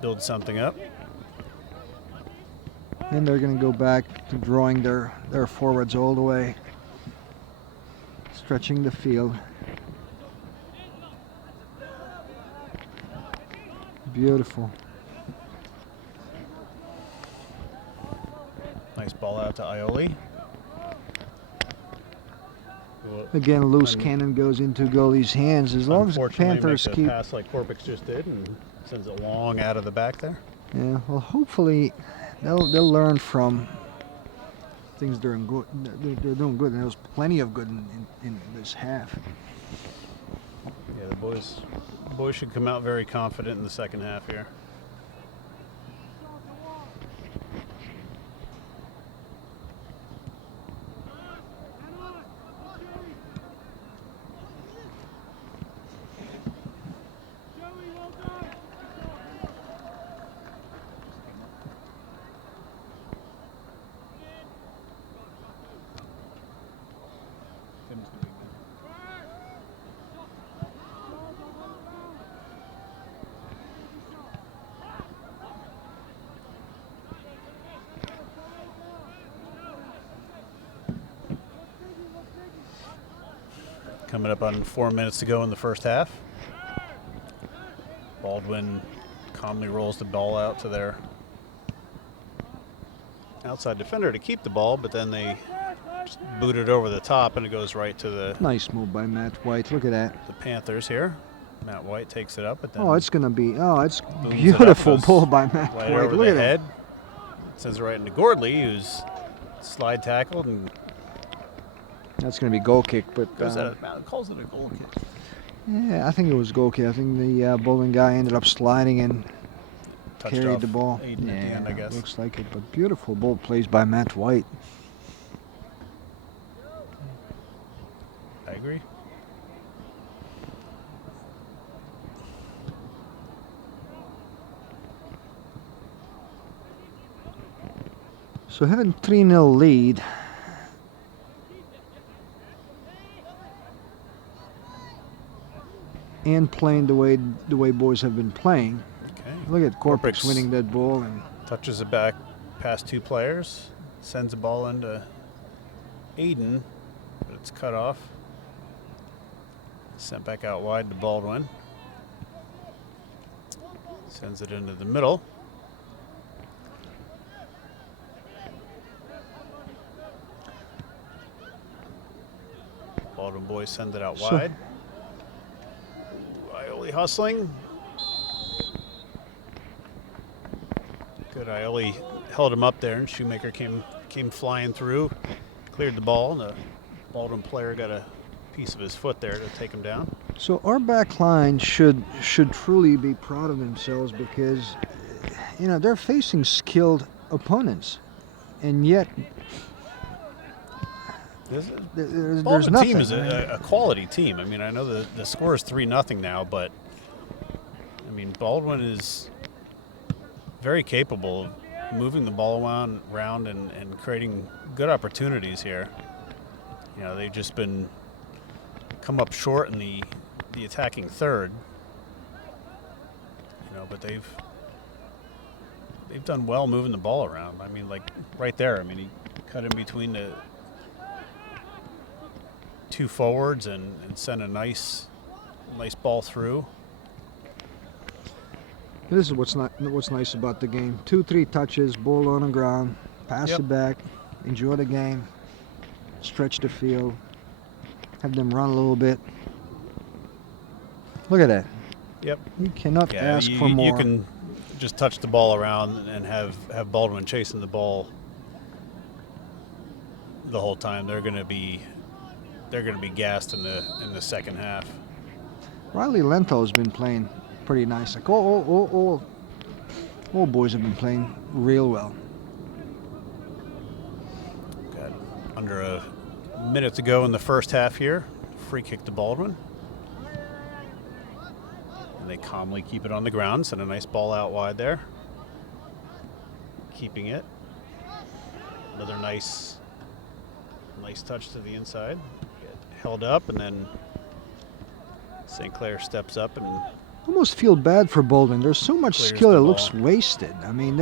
build something up. And they're going to go back to drawing their forwards all the way. Stretching the field. Beautiful. Nice ball out to Aioli. Again, loose cannon goes into goalie's hands. As long as the Panthers makes keep. a pass like Korpic just did and sends it long out of the back there. Yeah. Well, hopefully they'll learn from things they're doing good. They're doing good, and there was plenty of good in this half. Yeah, the boys should come out very confident in the second half here. Coming up on 4 minutes to go in the first half. Baldwin calmly rolls the ball out to their outside defender to keep the ball, but then they just boot it over the top and it goes right to the Nice move by Matt White. Look at that. the Panthers here. Matt White takes it up, but then It's going to be. It's booms it up, beautiful goes ball by Matt right White. over Look the at that. head. Sends it right into Gordley, who's slide tackled and That's going to be goal kick, but calls it a goal kick. yeah, I think it was goal kick. I think the Baldwin guy ended up sliding and Touched carried off the ball. Aiden at the end, I guess. Looks like it, but beautiful ball plays by Matt White. I agree. So having 3-0 lead. And playing the way boys have been playing. Okay. Look at Korpic's Korpic's winning that ball, and touches it back past 2 players, sends the ball into Aiden, but it's cut off. Sent back out wide to Baldwin. Sends it into the middle. Baldwin boys send it out wide. Aioli hustling. Good. Ioli held him up there, and Shoemaker came flying through, cleared the ball, and the Baldwin player got a piece of his foot there to take him down. So our back line should truly be proud of themselves because, they're facing skilled opponents, and yet there's Baldwin nothing. team is a quality team. I mean, I know the score is 3-0 now, but I mean, Baldwin is very capable of moving the ball around and creating good opportunities here. They've just come up short in the attacking third. But they've done well moving the ball around. I mean, like right there. I mean, he cut in between the two forwards and sent a nice ball through. This is what's nice about the game. 2-3 touches, ball on the ground, pass it back, enjoy the game, stretch the field, have them run a little bit. Look at that. Yep. You cannot ask for more. You can just touch the ball around and have Baldwin chasing the ball the whole time. They're going to be gassed in the second half. Riley Lento has been playing pretty nice. Like all boys have been playing real well. Got under a minute to go in the first half here. Free kick to Baldwin. And they calmly keep it on the ground. Send a nice ball out wide there. Keeping it. Another nice touch to the inside. Get held up, and then St. Clair steps up and Almost feel bad for Baldwin. There's so much clears skill the it looks ball. wasted. I mean,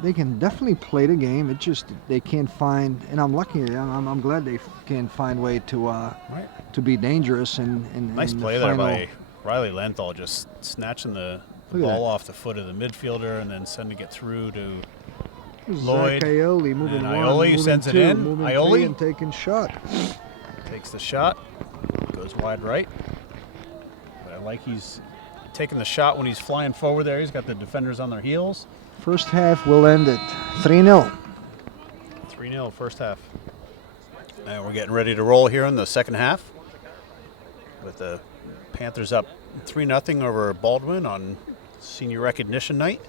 they can definitely play the game. It just they can't find. And I'm lucky. I'm glad they can find way to be dangerous and nice and play the there final- by Riley Lenthal, just snatching the Look at ball that. off the foot of the midfielder and then sending it through to Zach Lloyd. Aioli moving And one, Aioli moving sends it two, in. moving Aioli. three, and taking shot. Takes the shot, goes wide right. But I like he's taking the shot when he's flying forward there. He's got the defenders on their heels. First half will end at 3-0. 3-0 first half. And we're getting ready to roll here in the second half with the Panthers up 3-0 over Baldwin on senior recognition night.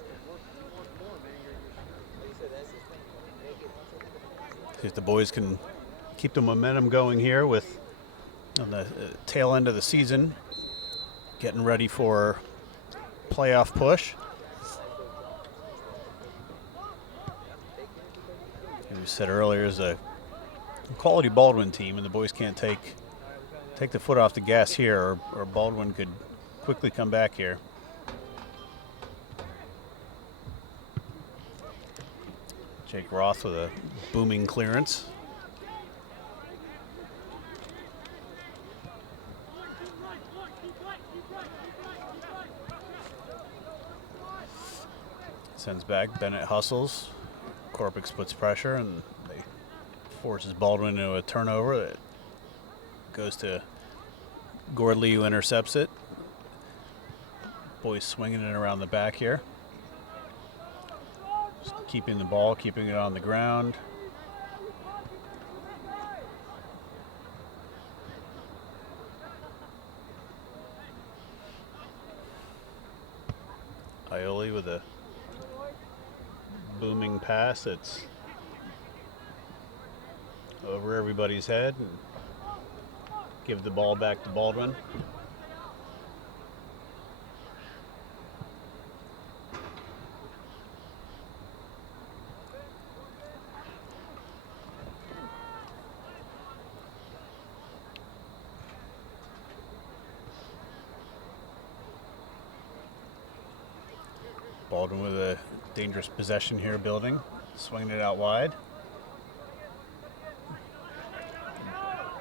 See if the boys can keep the momentum going here with on the tail end of the season, getting ready for playoff push. As we said earlier, is a quality Baldwin team, and the boys can't take the foot off the gas here, or Baldwin could quickly come back here. Jake Roth with a booming clearance. Sends back. Bennett hustles. Corpix puts pressure, and they forces Baldwin into a turnover that goes to Gordley, who intercepts it. Boys swinging it around the back here. Just keeping the ball, keeping it on the ground. Aioli with a booming pass that's over everybody's head and give the ball back to Baldwin. Baldwin with a dangerous possession here building, swinging it out wide.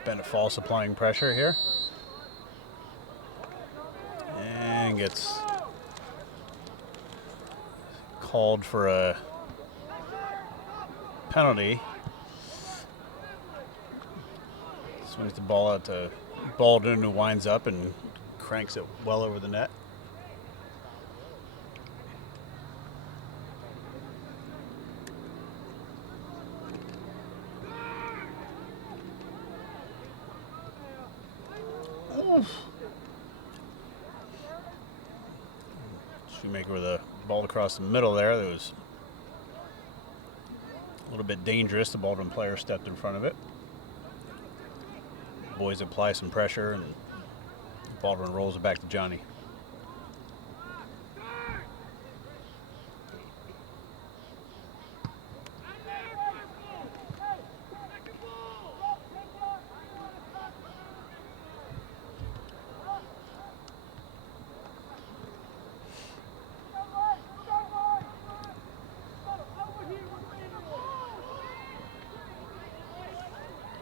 Bennett falls applying pressure here. And gets called for a penalty. Swings the ball out to Baldwin, who winds up and cranks it well over the net. Shoemaker with a ball across the middle there. That was a little bit dangerous. The Baldwin player stepped in front of it. Boys apply some pressure, and Baldwin rolls it back to Johnny.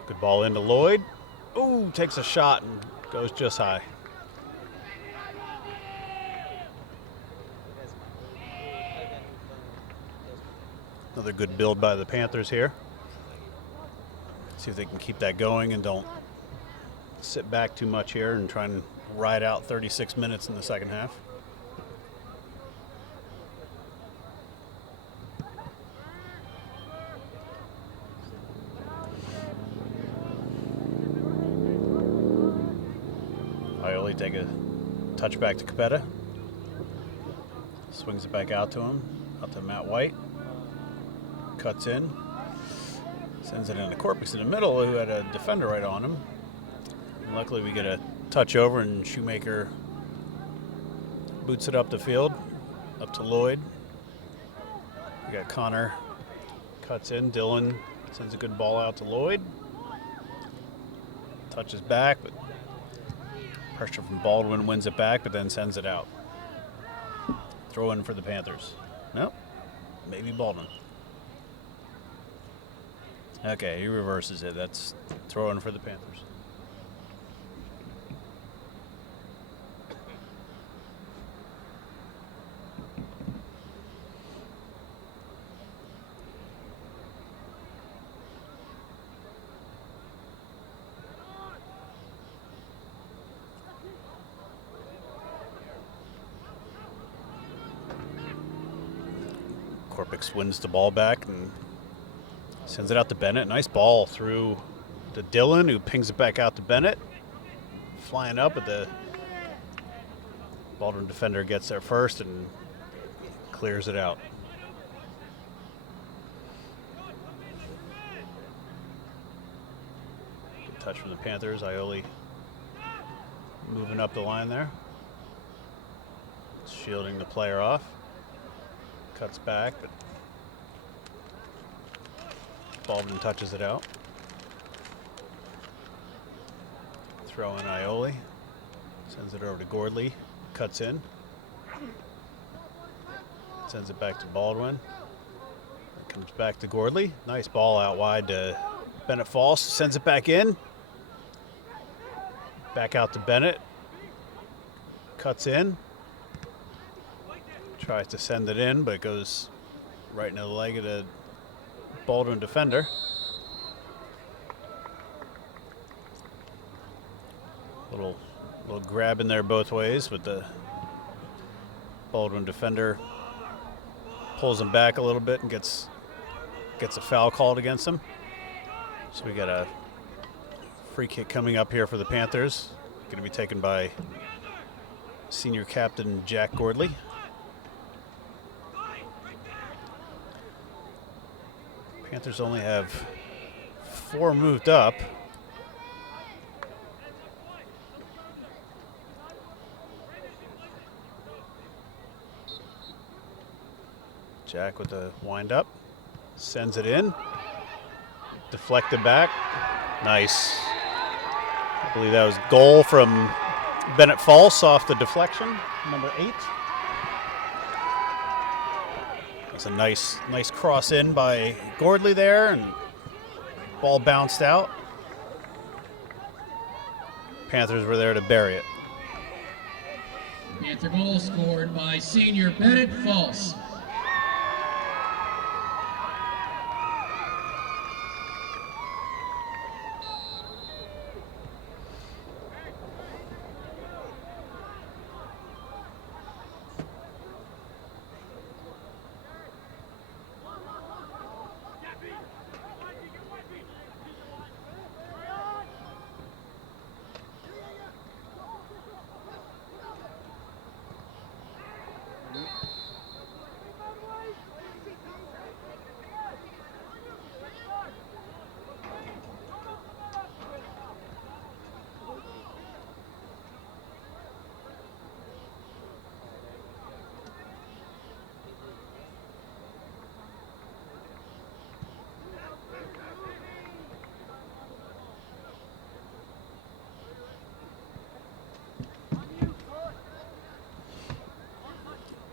Good ball into Lloyd. Ooh, takes a shot and goes just high. Another good build by the Panthers here. See if they can keep that going and don't sit back too much here and try and ride out 36 minutes in the second half. Ioli take a touch back to Capetta. Swings it back out to him, out to Matt White. Cuts in. Sends it into Corpix in the middle, who had a defender right on him. And luckily we get a touch over, and Shoemaker boots it up the field, up to Lloyd. We got Connor, cuts in. Dylan sends a good ball out to Lloyd. Touches back, but pressure from Baldwin wins it back, but then sends it out. Throw in for the Panthers. Nope, maybe Baldwin. Okay, he reverses it. That's throw in for the Panthers. Corpix wins the ball back and sends it out to Bennett. Nice ball through to Dylan, who pings it back out to Bennett. Flying up, but the Baldwin defender gets there first and clears it out. Good touch from the Panthers. Ioli moving up the line there. Shielding the player off. Cuts back, but Baldwin touches it out. Throw in Ioli. Sends it over to Gordley. Cuts in. Sends it back to Baldwin. Comes back to Gordley. Nice ball out wide to Bennett False. Sends it back in. Back out to Bennett. Cuts in. Tries to send it in, but it goes right into the leg of the Baldwin defender. Little grab in there both ways, but the Baldwin defender pulls him back a little bit and gets a foul called against him. So we got a free kick coming up here for the Panthers. Going to be taken by senior captain Jack Gordley. Panthers only have 4 moved up. Jack with the wind up. Sends it in. Deflected back. Nice. I believe that was goal from Bennett False off the deflection, number 8. It's a nice cross in by Gordley there, and ball bounced out. Panthers were there to bury it. Panther goal scored by senior Bennett False.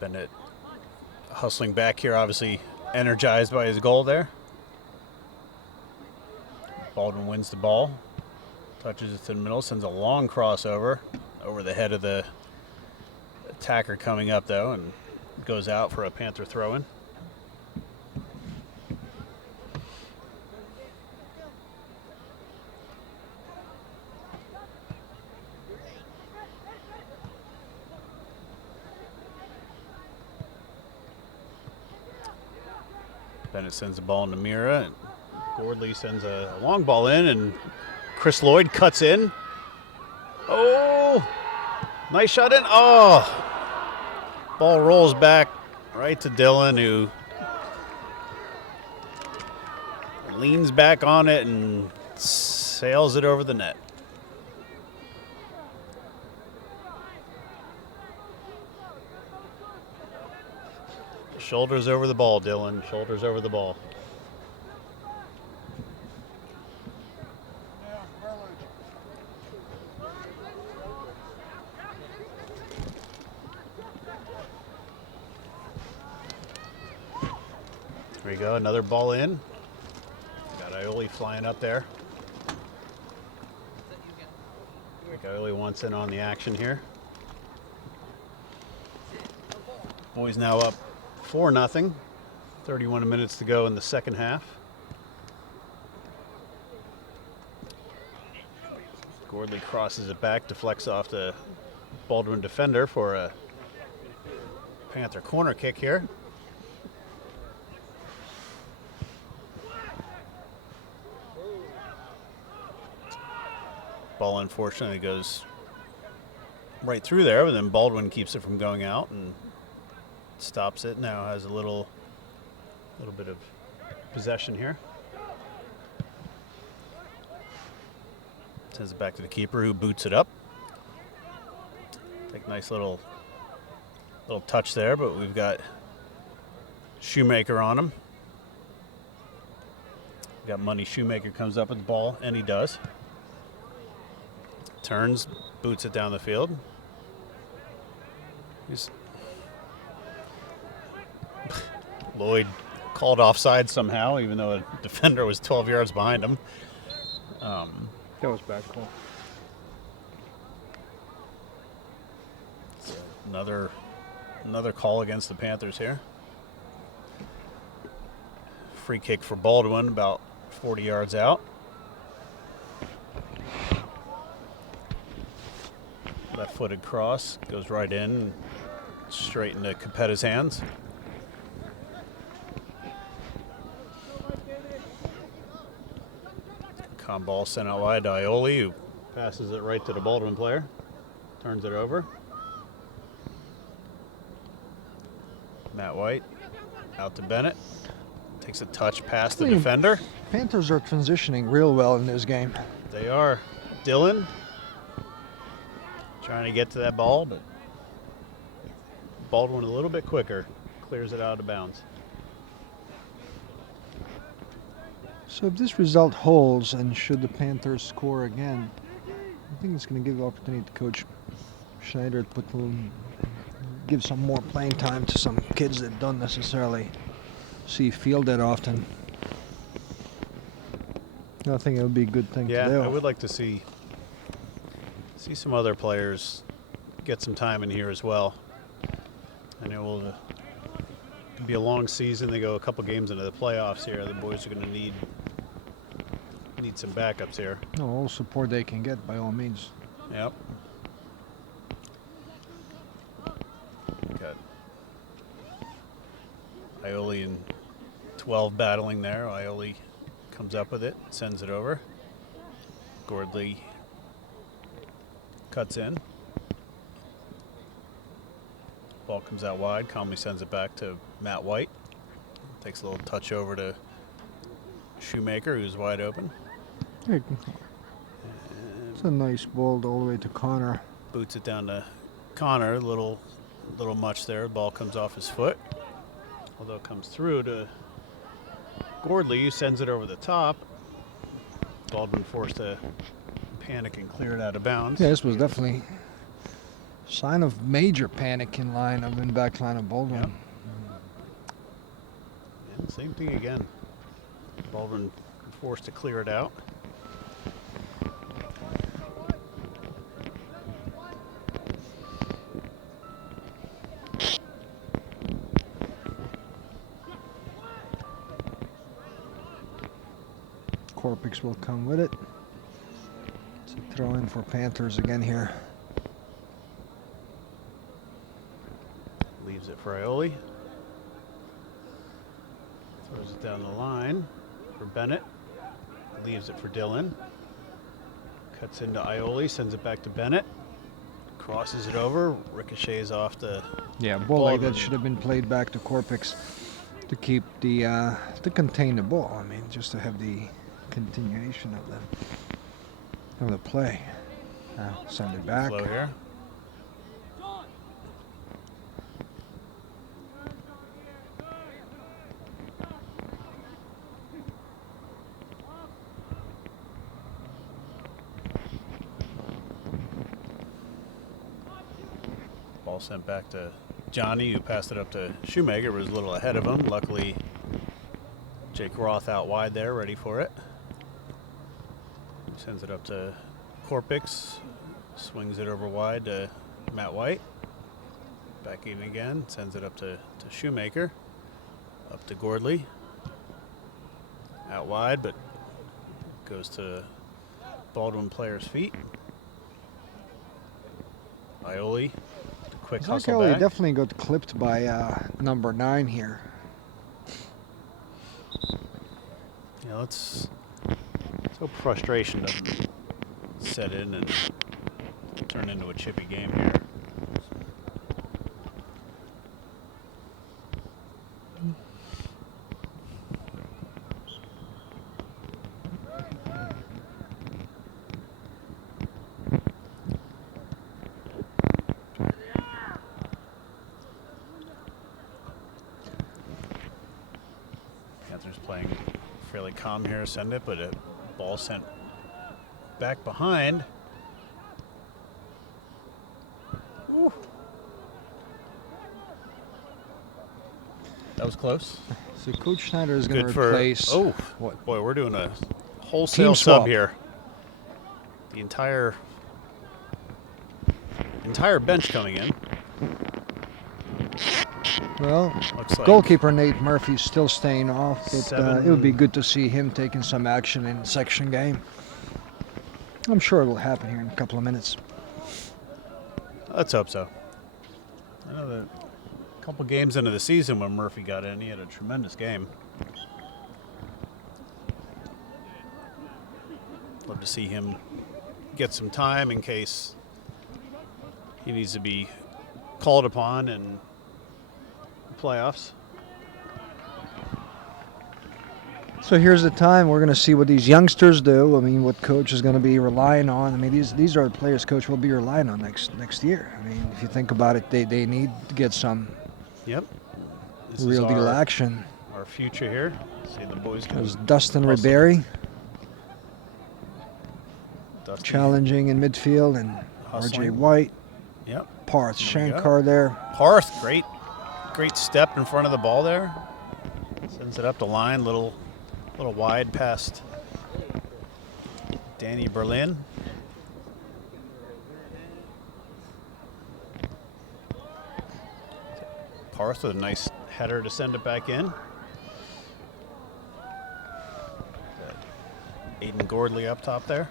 Bennett hustling back here, obviously energized by his goal there. Baldwin wins the ball, touches it to the middle, sends a long crossover over the head of the attacker coming up, though, and goes out for a Panther throw-in. Bennett sends the ball into Mira, and Gordley sends a long ball in, and Chris Lloyd cuts in. Oh, nice shot in. Oh, ball rolls back right to Dylan, who leans back on it and sails it over the net. Shoulders over the ball, Dylan. Shoulders over the ball. There we go, another ball in. Got Ioli flying up there. Ioli wants in on the action here. Boys now up 4-0. 31 minutes to go in the second half. Gordley crosses it back, deflects off the Baldwin defender for a Panther corner kick here. Ball unfortunately goes right through there, but then Baldwin keeps it from going out and stops it. Now has a little bit of possession here. Sends it back to the keeper, who boots it up. Take nice little touch there, but we've got Shoemaker on him. We got Money. Shoemaker comes up with the ball, and he does. Turns, boots it down the field. Lloyd called offside somehow, even though a defender was 12 yards behind him. That was bad call. So another call against the Panthers here. Free kick for Baldwin, about 40 yards out. Left-footed cross goes right in, straight into Capetta's hands. Con ball sent out wide to Ioli, who passes it right to the Baldwin player. Turns it over. Matt White out to Bennett. Takes a touch past the defender. Panthers are transitioning real well in this game. They are. Dylan trying to get to that ball, but Baldwin a little bit quicker. Clears it out of bounds. So if this result holds, and should the Panthers score again, I think it's going to give the opportunity to Coach Schneider to give some more playing time to some kids that don't necessarily see field that often. I think it would be a good thing to do. Yeah, I would like to see some other players get some time in here as well. I know it'll be a long season. They go a couple games into the playoffs here. The boys are going to need some backups here. No, all support they can get, by all means. Yep. Got Ioli and 12 battling there. Ioli comes up with it, sends it over. Gordley cuts in. Ball comes out wide. Conley sends it back to Matt White. Takes a little touch over to Shoemaker, who's wide open. It's a nice ball all the way to Connor. Boots it down to Connor. A little much there. Ball comes off his foot. Although it comes through to Gordley, who sends it over the top. Baldwin forced to panic and clear it out of bounds. Yeah, this was definitely Sign of major panic in line of in back line of Baldwin. Yep. And same thing again. Baldwin forced to clear it out. Corpix will come with it. It's a throw in for Panthers again here. Leaves it for Ioli. Throws it down the line for Bennett. Leaves it for Dylan. Cuts into Ioli, sends it back to Bennett. Crosses it over, ricochets off the Ball like Baldwin. that should have been played back to Corpix to keep the to contain the ball. I mean, just to have the continuation of the play. Now send it back. flow here. Ball sent back to Johnny, who passed it up to Shoemaker, was a little ahead of him. Luckily, Jake Roth out wide there, ready for it. Sends it up to Corpix, swings it over wide to Matt White. Back in again, sends it up to Shoemaker. Up to Gordley. Out wide, but goes to Baldwin player's feet. Ioli, quick hustle Kelly back. definitely got clipped by number 9 here. Yeah, let's hope frustration doesn't set in and turn into a chippy game here. Panthers playing fairly calm here, send it, but a ball sent back behind. Ooh. That was close. So Coach Schneider is going to Good for. replace. Oh, what? boy, we're doing a wholesale Team sub swap. here. The entire bench coming in. Well, Looks like goalkeeper Nate Murphy's still staying off, but Seven. it would be good to see him taking some action in the section game. I'm sure it will happen here in a couple of minutes. Let's hope so. I know that a couple games into the season when Murphy got in, he had a tremendous game. Love to see him get some time in case he needs to be called upon in playoffs. So here's the time we're going to see what these youngsters do. I mean, what coach is going to be relying on. I mean, these are the players coach will be relying on next year. I mean, if you think about it, they need to get some Yep. This real is deal our, action. our future here. See the boys can There's Dustin hustle. Ribery Dusty. challenging in midfield, and Hustling. RJ White, Yep. Parth There we go. Shankar there. Parth, great step in front of the ball there. Sends it up the line, little wide past Danny Berlin. Parth with a nice header to send it back in. Aiden Gordley up top there.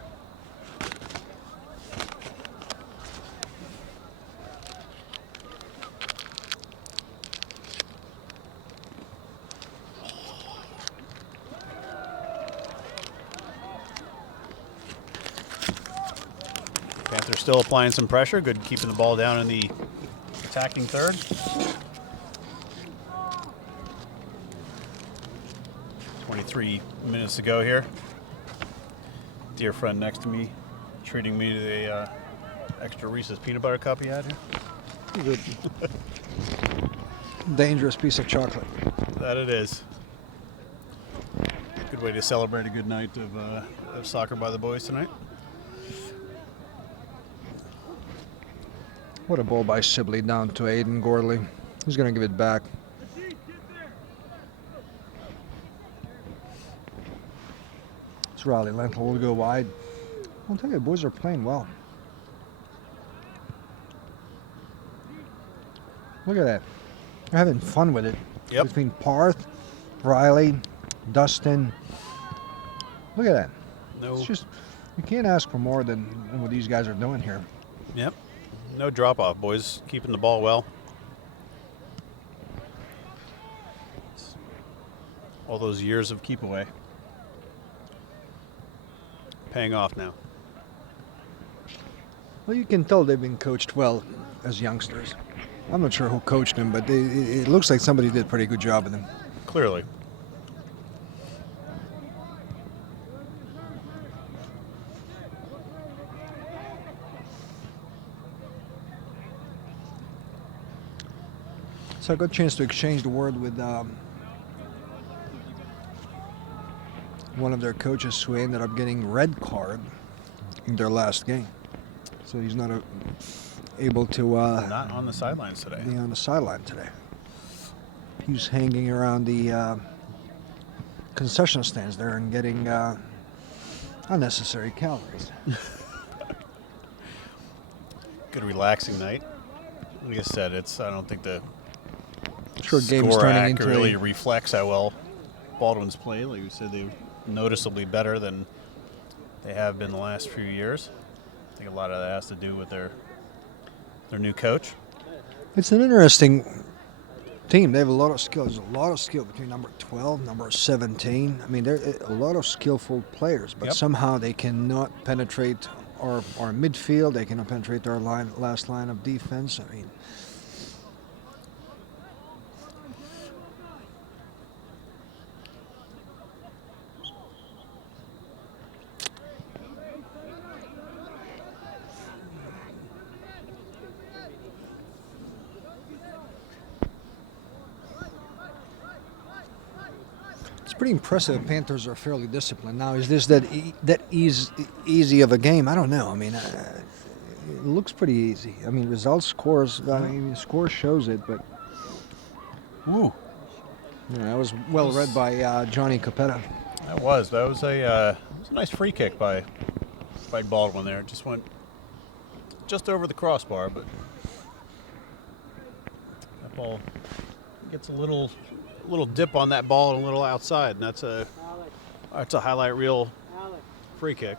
Panthers still applying some pressure. Good keeping the ball down in the attacking third. .23 minutes to go here. Dear friend next to me treating me to the extra Reese's peanut butter cup he had here. Good. Dangerous piece of chocolate. That it is. Good way to celebrate a good night of soccer by the boys tonight. What a ball by Sibley down to Aiden Gordley. He's going to give it back. It's Riley Lentil will go wide. I'll tell you, boys are playing well. Look at that. They're having fun with it. Yep. Between Parth, Riley, Dustin. Look at that. No. It's just, you can't ask for more than what these guys are doing here. Yep. No drop off, boys. Keeping the ball well. All those years of keep away paying off now. Well, you can tell they've been coached well as youngsters. I'm not sure who coached them, but it looks like somebody did a pretty good job with them. Clearly. So I got a chance to exchange the word with one of their coaches who ended up getting red card in their last game. So he's not able to Not on the sidelines today. be on the sideline today. He's hanging around the concession stands there and getting unnecessary calories. Good relaxing night. Like I said, I don't think the Sure, game's score turning act into really reflects how well Baldwin's played. Like we said, they're noticeably better than they have been the last few years. I think a lot of that has to do with their new coach. It's an interesting team. They have a lot of skill. There's a lot of skill between number 12, number 17. I mean, they're a lot of skillful players, but Yep. somehow they cannot penetrate our midfield. They cannot penetrate our last line of defense. I mean, it's pretty impressive. The Panthers are fairly disciplined. Now, is this that easy of a game? I don't know. I mean, it looks pretty easy. I mean, results, scores. I mean, score shows it, but Ooh. that was well read by Johnny Capetta. That was a nice free kick by Baldwin there. It just went just over the crossbar, but that ball gets a little dip on that ball and a little outside, and that's a highlight reel free kick.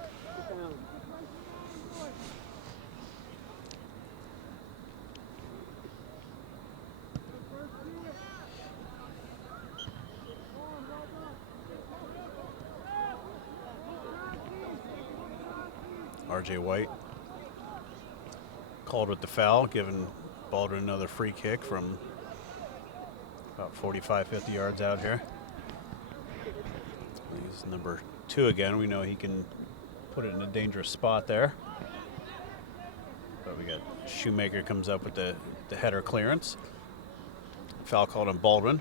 RJ White called with the foul, giving Baldwin another free kick from about 45, 50 yards out here. He's number 2 again. We know he can put it in a dangerous spot there. But we got Shoemaker comes up with the header clearance. Foul called on Baldwin.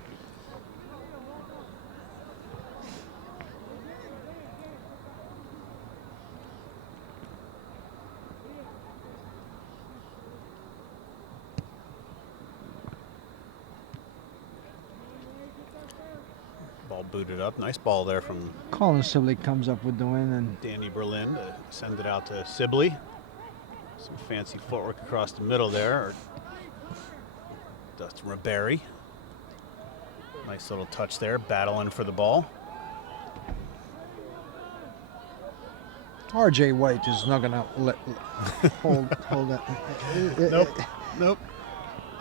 Ball booted up. Nice ball there from Colin Sibley comes up with the win, and Danny Berlin to send it out to Sibley. Some fancy footwork across the middle there. Dustin Ribery. Nice little touch there, battling for the ball. RJ White is not gonna hold that. Nope.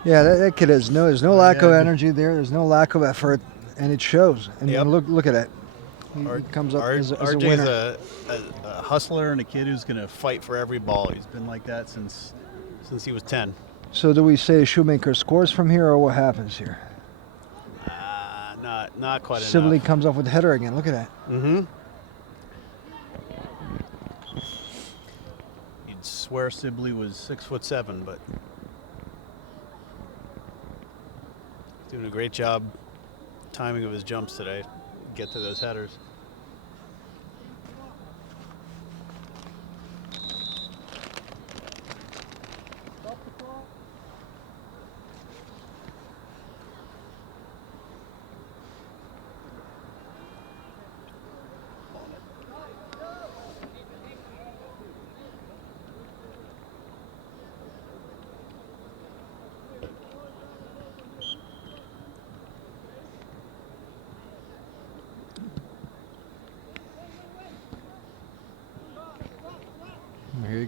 Yeah, that kid has there's no lack of energy there. There's no lack of effort, and it shows. And Yep. look at that. He comes up as a RJ's winner. a hustler and a kid who's going to fight for every ball. He's been like that since he was 10. So do we say Shoemaker scores from here, or what happens here? Not quite Sibley enough. comes up with the header again. Look at that. Mm-hmm. You'd swear Sibley was 6'7", but doing a great job timing of his jumps today. Get to those headers.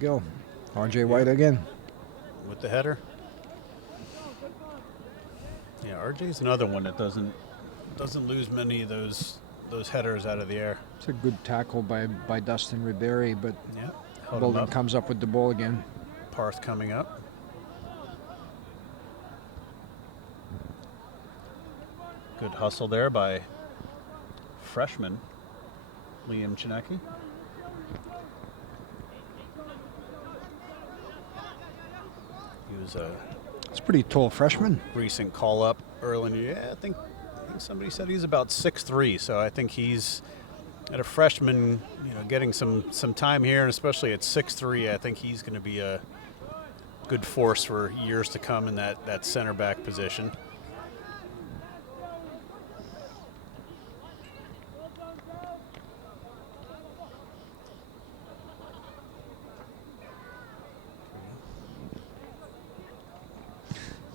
you go. R.J. White again. With the header. Yeah, RJ's another one that doesn't lose many of those headers out of the air. It's a good tackle by Dustin Ribery, but Yeah, held him Baldwin up. comes up with the ball again. Parth coming up. Good hustle there by freshman Liam Chinecki. He was a It's a pretty tall freshman. recent call up early. Yeah, I think somebody said he's about 6'3", so I think he's at a freshman, getting some time here, and especially at 6'3", I think he's going to be a good force for years to come in that center back position.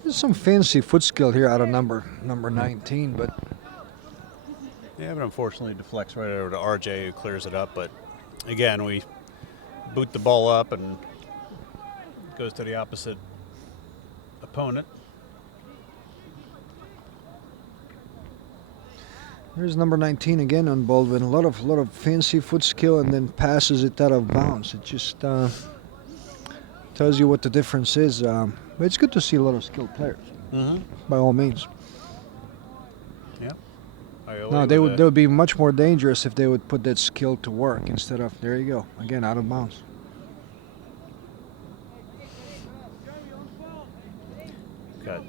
There's some fancy foot skill here out of number 19, but Yeah, but unfortunately deflects right over to RJ, who clears it up. But again, we boot the ball up and it goes to the opposite opponent. there's number 19 again on Baldwin. A lot of fancy foot skill, and then passes it out of bounds. It just tells you what the difference is. But it's good to see a lot of skilled players, by all means. Yeah. No, they would be much more dangerous if they would put that skill to work instead of, there you go, again, out of bounds. Got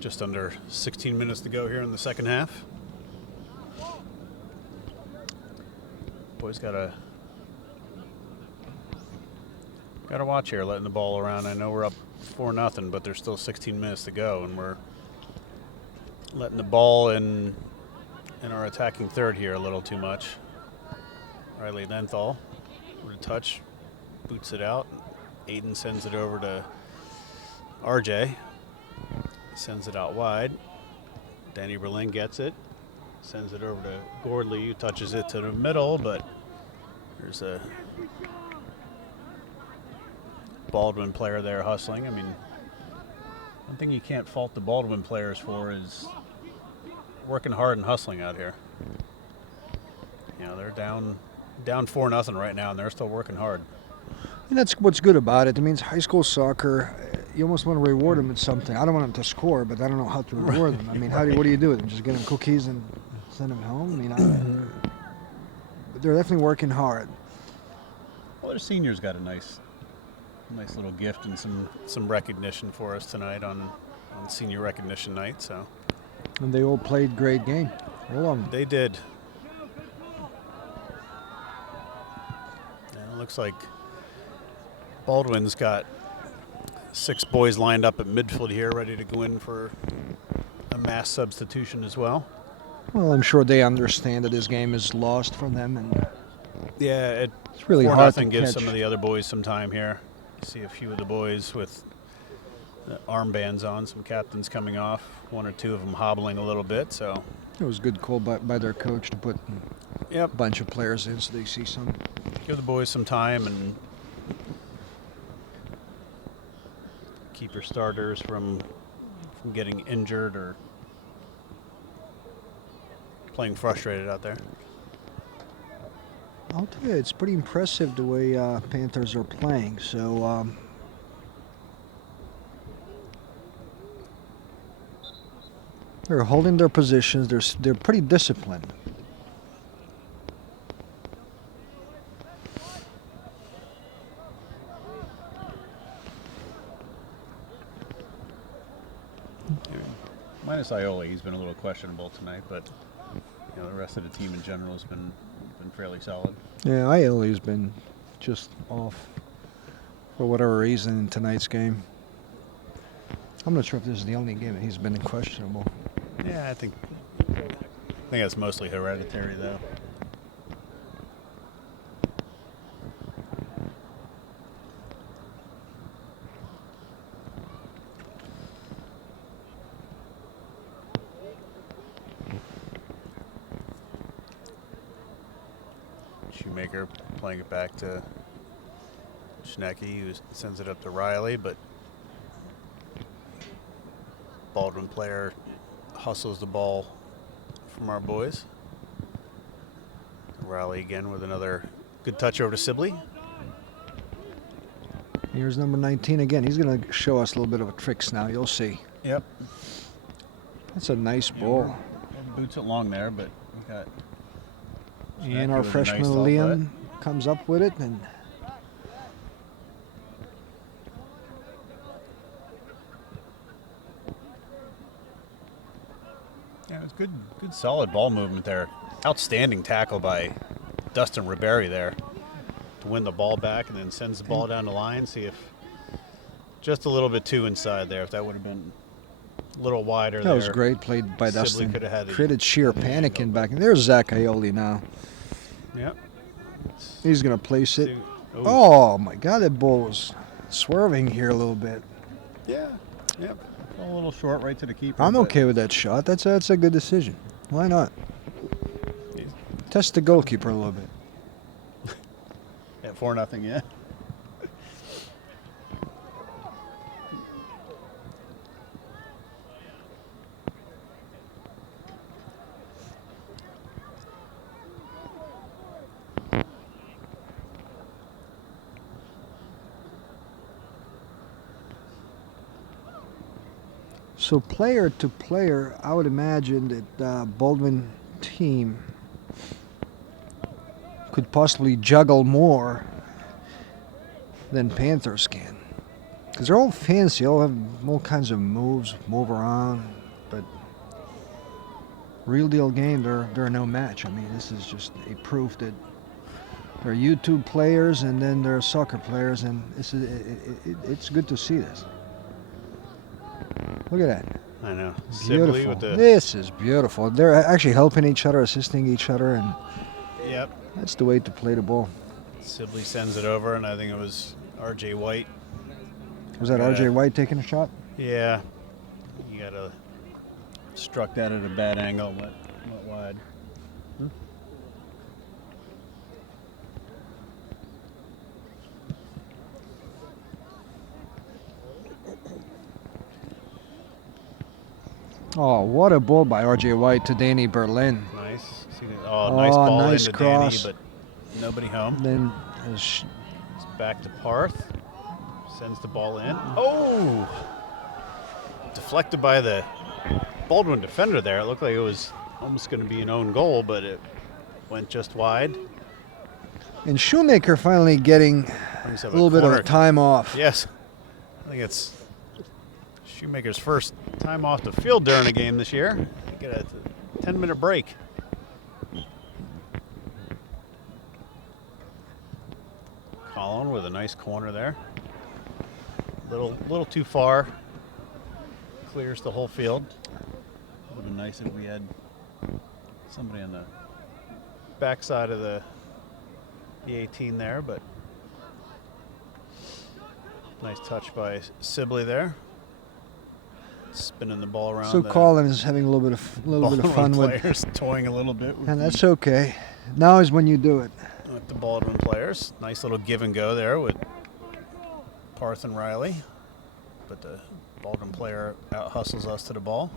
just under 16 minutes to go here in the second half. Boys gotta watch here, letting the ball around. I know we're up 4-0, but there's still 16 minutes to go, and we're letting the ball in our attacking third here a little too much. Riley Lenthal with a touch, boots it out. Aiden sends it over to RJ. Sends it out wide. Danny Berlin gets it. Sends it over to Gordley, who touches it to the middle, but there's a Baldwin player there hustling. I mean, one thing you can't fault the Baldwin players for is working hard and hustling out here. They're down 4-0 right now, and they're still working hard. And that's what's good about it. It means high school soccer, you almost want to reward them with something. I don't want them to score, but I don't know how to reward them. I mean, what do you do with them? Just get them cookies and send them home? I mean, they're definitely working hard. Well, the seniors got a nice little gift and some recognition for us tonight on senior recognition night. So, And they all played great game. All of them. they did. And it looks like Baldwin's got 6 boys lined up at midfield here, ready to go in for a mass substitution as well. Well, I'm sure they understand that this game is lost for them, and Yeah, it's really hard to gives catch. some of the other boys some time here. See a few of the boys with the armbands on, some captains coming off, 1 or 2 of them hobbling a little bit. So It was a good call by their coach to put Yep. a bunch of players in so they see some. Give the boys some time and keep your starters from getting injured or playing frustrated out there. I'll tell you, it's pretty impressive the way Panthers are playing. So they're holding their positions. They're pretty disciplined. Minus Ioli, he's been a little questionable tonight, but the rest of the team in general has been fairly solid. Yeah, Ioli's been just off for whatever reason in tonight's game. I'm not sure if this is the only game that he's been questionable. Yeah, I think that's mostly hereditary, though. Shoemaker playing it back to Schnecke, who sends it up to Riley, but Baldwin player hustles the ball from our boys. Riley again with another good touch over to Sibley. Here's number 19 again. He's going to show us a little bit of a tricks now. You'll see. Yep. That's a nice ball. Boots it long there, but we got. And our with a freshman nice Liam comes up with it, and Yeah, it was good solid ball movement there. Outstanding tackle by Dustin Ribery there to win the ball back, and then sends the ball down the line. See if just a little bit too inside there. If that would have been a little wider that there. was great played by Sibley Dustin. could have had it. Created sheer panic in back. And there's Zach Aioli now. Yep. He's going to place it. Ooh. Oh, my God, that ball was swerving here a little bit. Yeah. Yep. A little short right to the keeper. I'm but okay with that shot. That's a good decision. Why not? Test the goalkeeper a little bit. At 4-0, yeah. So player to player, I would imagine that Baldwin team could possibly juggle more than Panthers can. Because they're all fancy, all have all kinds of moves, move around, but real deal game, they're no match. I mean, this is just a proof that they're YouTube players and then they're soccer players, and it's good to see this. Look at that. I know. Sibley Beautiful. with the. This is beautiful. They're actually helping each other, assisting each other, and Yep. that's the way to play the ball. Sibley sends it over, and I think it was R.J. White. Was that Gotta- R.J. White taking a shot? Yeah. You gotta struck that at a bad angle, went wide. Oh, what a ball by R.J. White to Danny Berlin. Nice. See that- Oh, nice ball nice into cross. Danny, but nobody home. Then It's back to Parth. Sends the ball in. Oh! Deflected by the Baldwin defender there. It looked like it was almost going to be an own goal, but it went just wide. and Shoemaker finally getting Brings a up little bit of corner. a time off. Yes. I think it's Shoemaker's first time off the field during a game this year. Get a 10-minute break. Colin with a nice corner there. Little too far. Clears the whole field. Would have been nice if we had somebody on the backside of the 18 there, but nice touch by Sibley there. Spinning the ball around. So the Colin is having a little bit of fun with, players, toying a little bit with, and that's okay. Now is when you do it. with the Baldwin players. Nice little give and go there with Parth and Riley, but the Baldwin player out hustles us to the ball.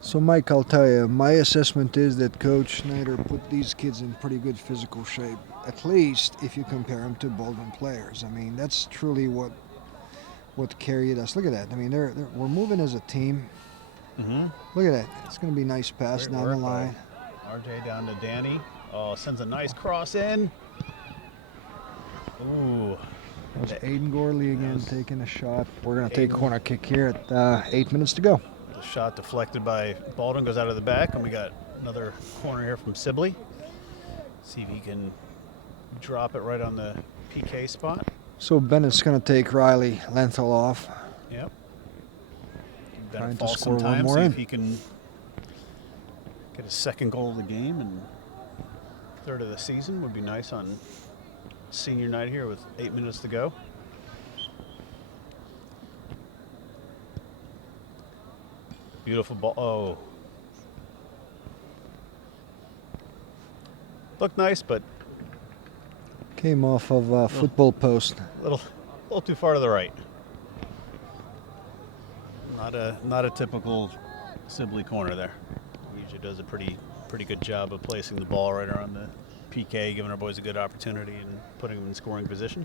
So, Mike, I'll tell you, my assessment is that Coach Snyder put these kids in pretty good physical shape, at least if you compare them to Baldwin players. I mean, that's truly what carried us. Look at that. I mean, we're moving as a team. Mm-hmm. Look at that. It's going to be a nice pass down the line. RJ down to Danny. Oh, sends a nice cross in. Ooh. That was Aiden Gorley again taking a shot. We're going to take a corner kick here at 8 minutes to go. The shot deflected by Baldwin goes out of the back, and we got another corner here from Sibley. See if he can drop it right on the PK spot. So Bennett's going to take Riley Lenthal off. Yep. Trying to Falls score one sometime, more see in. if he can get a second goal of the game and third of the season. Would be nice on senior night here with 8 minutes to go. Beautiful ball. Oh. Looked nice, but Came off of a football post. a little too far to the right. Not a typical Sibley corner there. Usually does a pretty good job of placing the ball right around the PK, giving our boys a good opportunity and putting them in scoring position.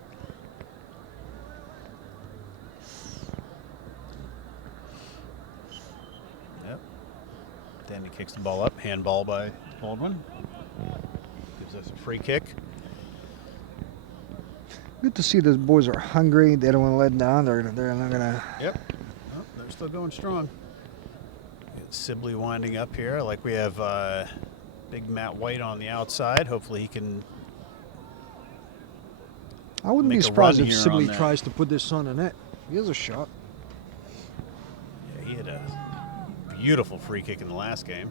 Yep. Danny kicks the ball up. Handball by Baldwin. Gives us a free kick. Good to see those boys are hungry. They don't want to let down. They're not gonna. Yep. Oh, they're still going strong. Get Sibley winding up here. Like we have big Matt White on the outside. Hopefully he can. I wouldn't be make a surprised run if here Sibley on that. tries to put this on the net. He has a shot. Yeah, he had a beautiful free kick in the last game.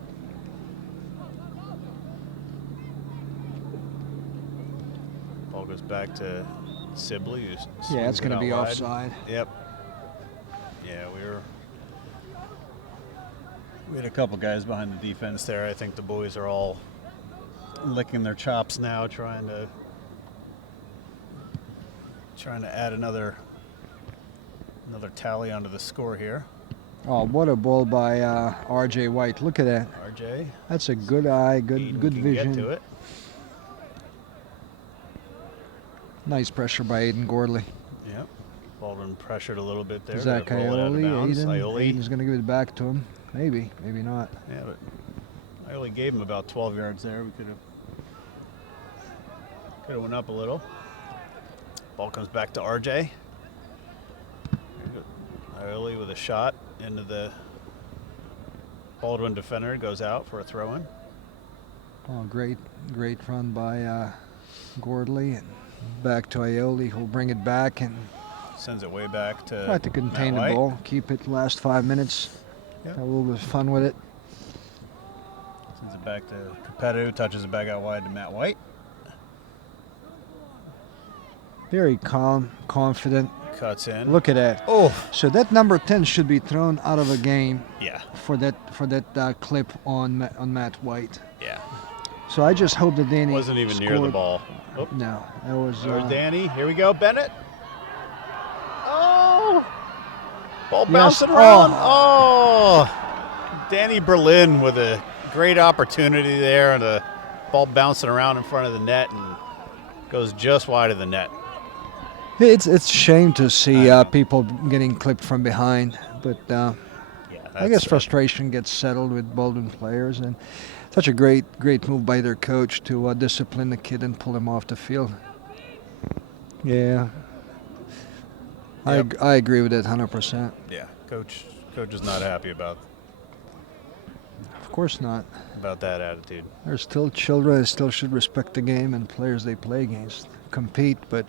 Ball goes back to Sibley. Who Yeah, it's swings it going to out be wide. offside. Yep. Yeah, we had a couple guys behind the defense there. I think the boys are all licking their chops now, trying to add another tally onto the score here. Oh, what a ball by R.J. White. Look at that. RJ, That's a good eye, Eden good can vision. get to it. Nice pressure by Aiden Gordley. Yep. Baldwin pressured a little bit there. Zach to roll it out of Aioli, bounds. Aiden. Aioli. Aiden's going to give it back to him. Maybe not. Yeah, but Aioli gave him about 12 yards there. We could have went up a little. Ball comes back to RJ. Aioli with a shot into the Baldwin defender, goes out for a throw-in. Oh, great run by Gordley, and back to Aioli, who'll bring it back and Sends it way back to try to contain the Matt White. ball, keep it last 5 minutes. Yep. Have a little bit of fun with it. Sends it back to Capetti, touches it back out wide to Matt White. Very calm, confident. Cuts in. Look at that. Oh, So that number 10 should be thrown out of a game yeah, for that clip on Matt White. yeah. So I just hope that Danny Wasn't even near the scored. ball. Oh, No, that was. there's Danny. Here we go, Bennett. Oh, ball Yes. bouncing around. Oh, Danny Berlin with a great opportunity there, and a ball bouncing around in front of the net and goes just wide of the net. It's a shame to see I know. people getting clipped from behind, but Yeah, I guess that's, frustration gets settled with Baldwin players, and such a great move by their coach to discipline the kid and pull him off the field. Yeah, Yep. I agree with that 100%. yeah. Coach is not happy about Of course not. that attitude. They're still children. They still should respect the game and players they play against. Compete, but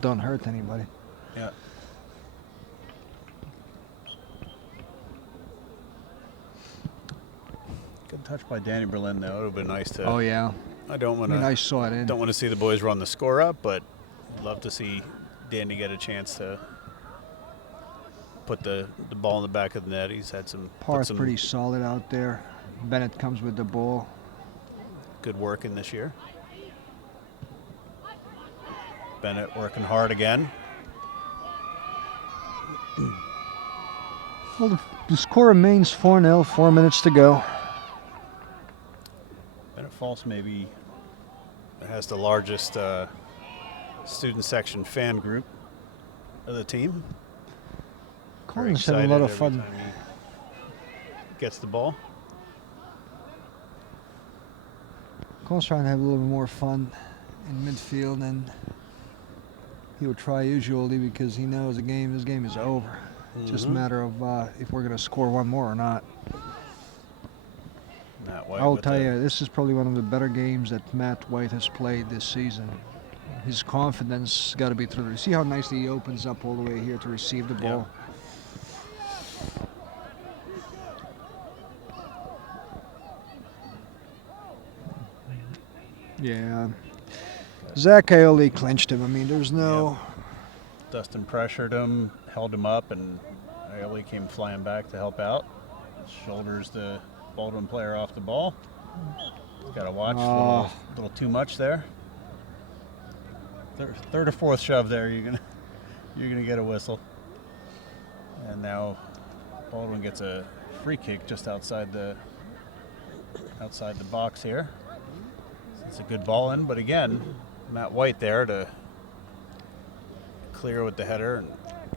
don't hurt anybody. Yeah. Good touch by Danny Berlin, though. It would have been nice to. Oh yeah, I don't I want mean I to. saw it in. Don't want to see the boys run the score up, but I'd love to see Danny get a chance to put the ball in the back of the net. He's had some Parth pretty solid out there. Bennett comes with the ball. good work in this year. Bennett working hard again. Well, the score remains 4-0. 4 minutes to go. Bennett Falls maybe has the largest student section fan group of the team. Very Collins having a lot of excited fun. every time he gets the ball. Collins trying to have a little bit more fun in midfield, and he would try usually because he knows his game is over. It's just a matter of if we're going to score one more or not. Matt White I'll with tell the- you, this is probably one of the better games that Matt White has played this season. His confidence got to be through. See how nicely he opens up all the way here to receive the ball. Yeah. Zach Aioli clinched him. I mean, there's no. Dustin pressured him, held him up, and Aioli came flying back to help out. Shoulders the Baldwin player off the ball. Got to watch. Oh. A little too much there. Third or fourth shove there, you're gonna get a whistle. And now Baldwin gets a free kick just outside the box here. It's a good ball in, but again, Matt White there to clear with the header, and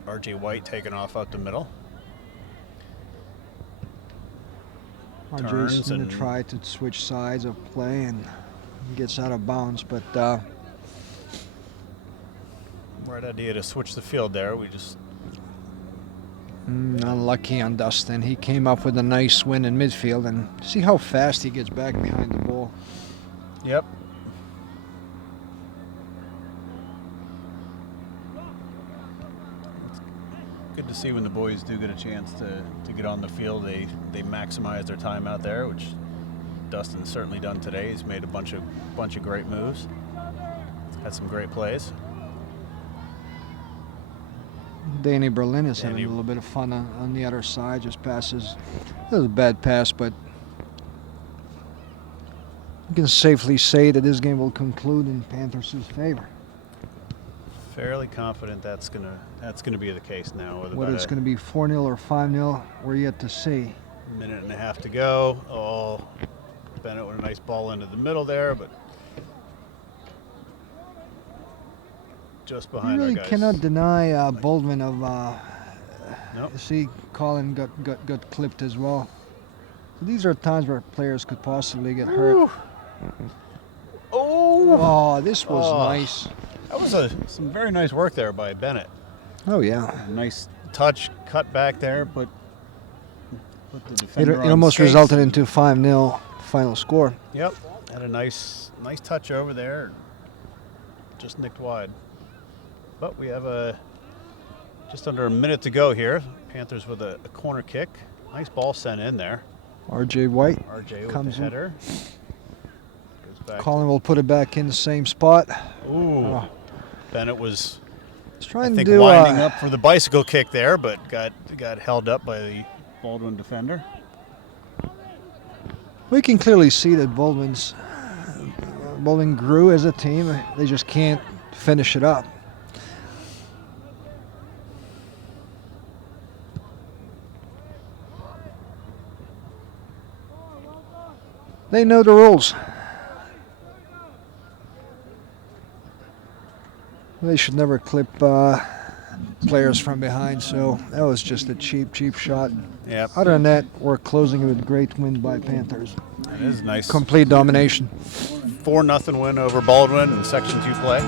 RJ White taking off out the middle. RJ's Turns going and- to try to switch sides of play and gets out of bounds, but Right idea to switch the field there. We just unlucky on Dustin. He came up with a nice win in midfield, and see how fast he gets back behind the ball. Yep. It's good to see when the boys do get a chance to get on the field. They maximize their time out there, which Dustin's certainly done today. He's made a bunch of great moves. Had some great plays. Danny Berlin is having Danny- a little bit of fun on the other side. Just passes. It was a bad pass, but you can safely say that this game will conclude in Panthers' favor. Fairly confident that's gonna be the case now. With Whether about it's a going to be 4-0 or 5-0, we're yet to see. minute and a half to go. Oh, Bennett with a nice ball into the middle there, but just You behind really our guys. cannot deny Baldwin of. Nope. See, Colin got clipped as well. So these are times where players could possibly get hurt. Oh, this was Oh. nice. That was some very nice work there by Bennett. Oh yeah. Nice touch, cut back there, put the It, defender it on almost skates. resulted into 5-0 final score. Yep, had a nice touch over there, just nicked wide. But we have just under a minute to go here. Panthers with a corner kick. Nice ball sent in there. RJ White. RJ with Comes the in. header. Goes back. Colin will put it back in the same spot. Ooh, Oh. Bennett was, He's I trying think, to do winding up for the bicycle kick there, but got held up by the Baldwin defender. We can clearly see that Baldwin grew as a team. They just can't finish it up. They know the rules. They should never clip players from behind, so that was just a cheap shot. Yep, Other than that, we're closing it with a great win by Panthers. it is nice. Complete domination. 4-0 win over Baldwin in Section 2 play.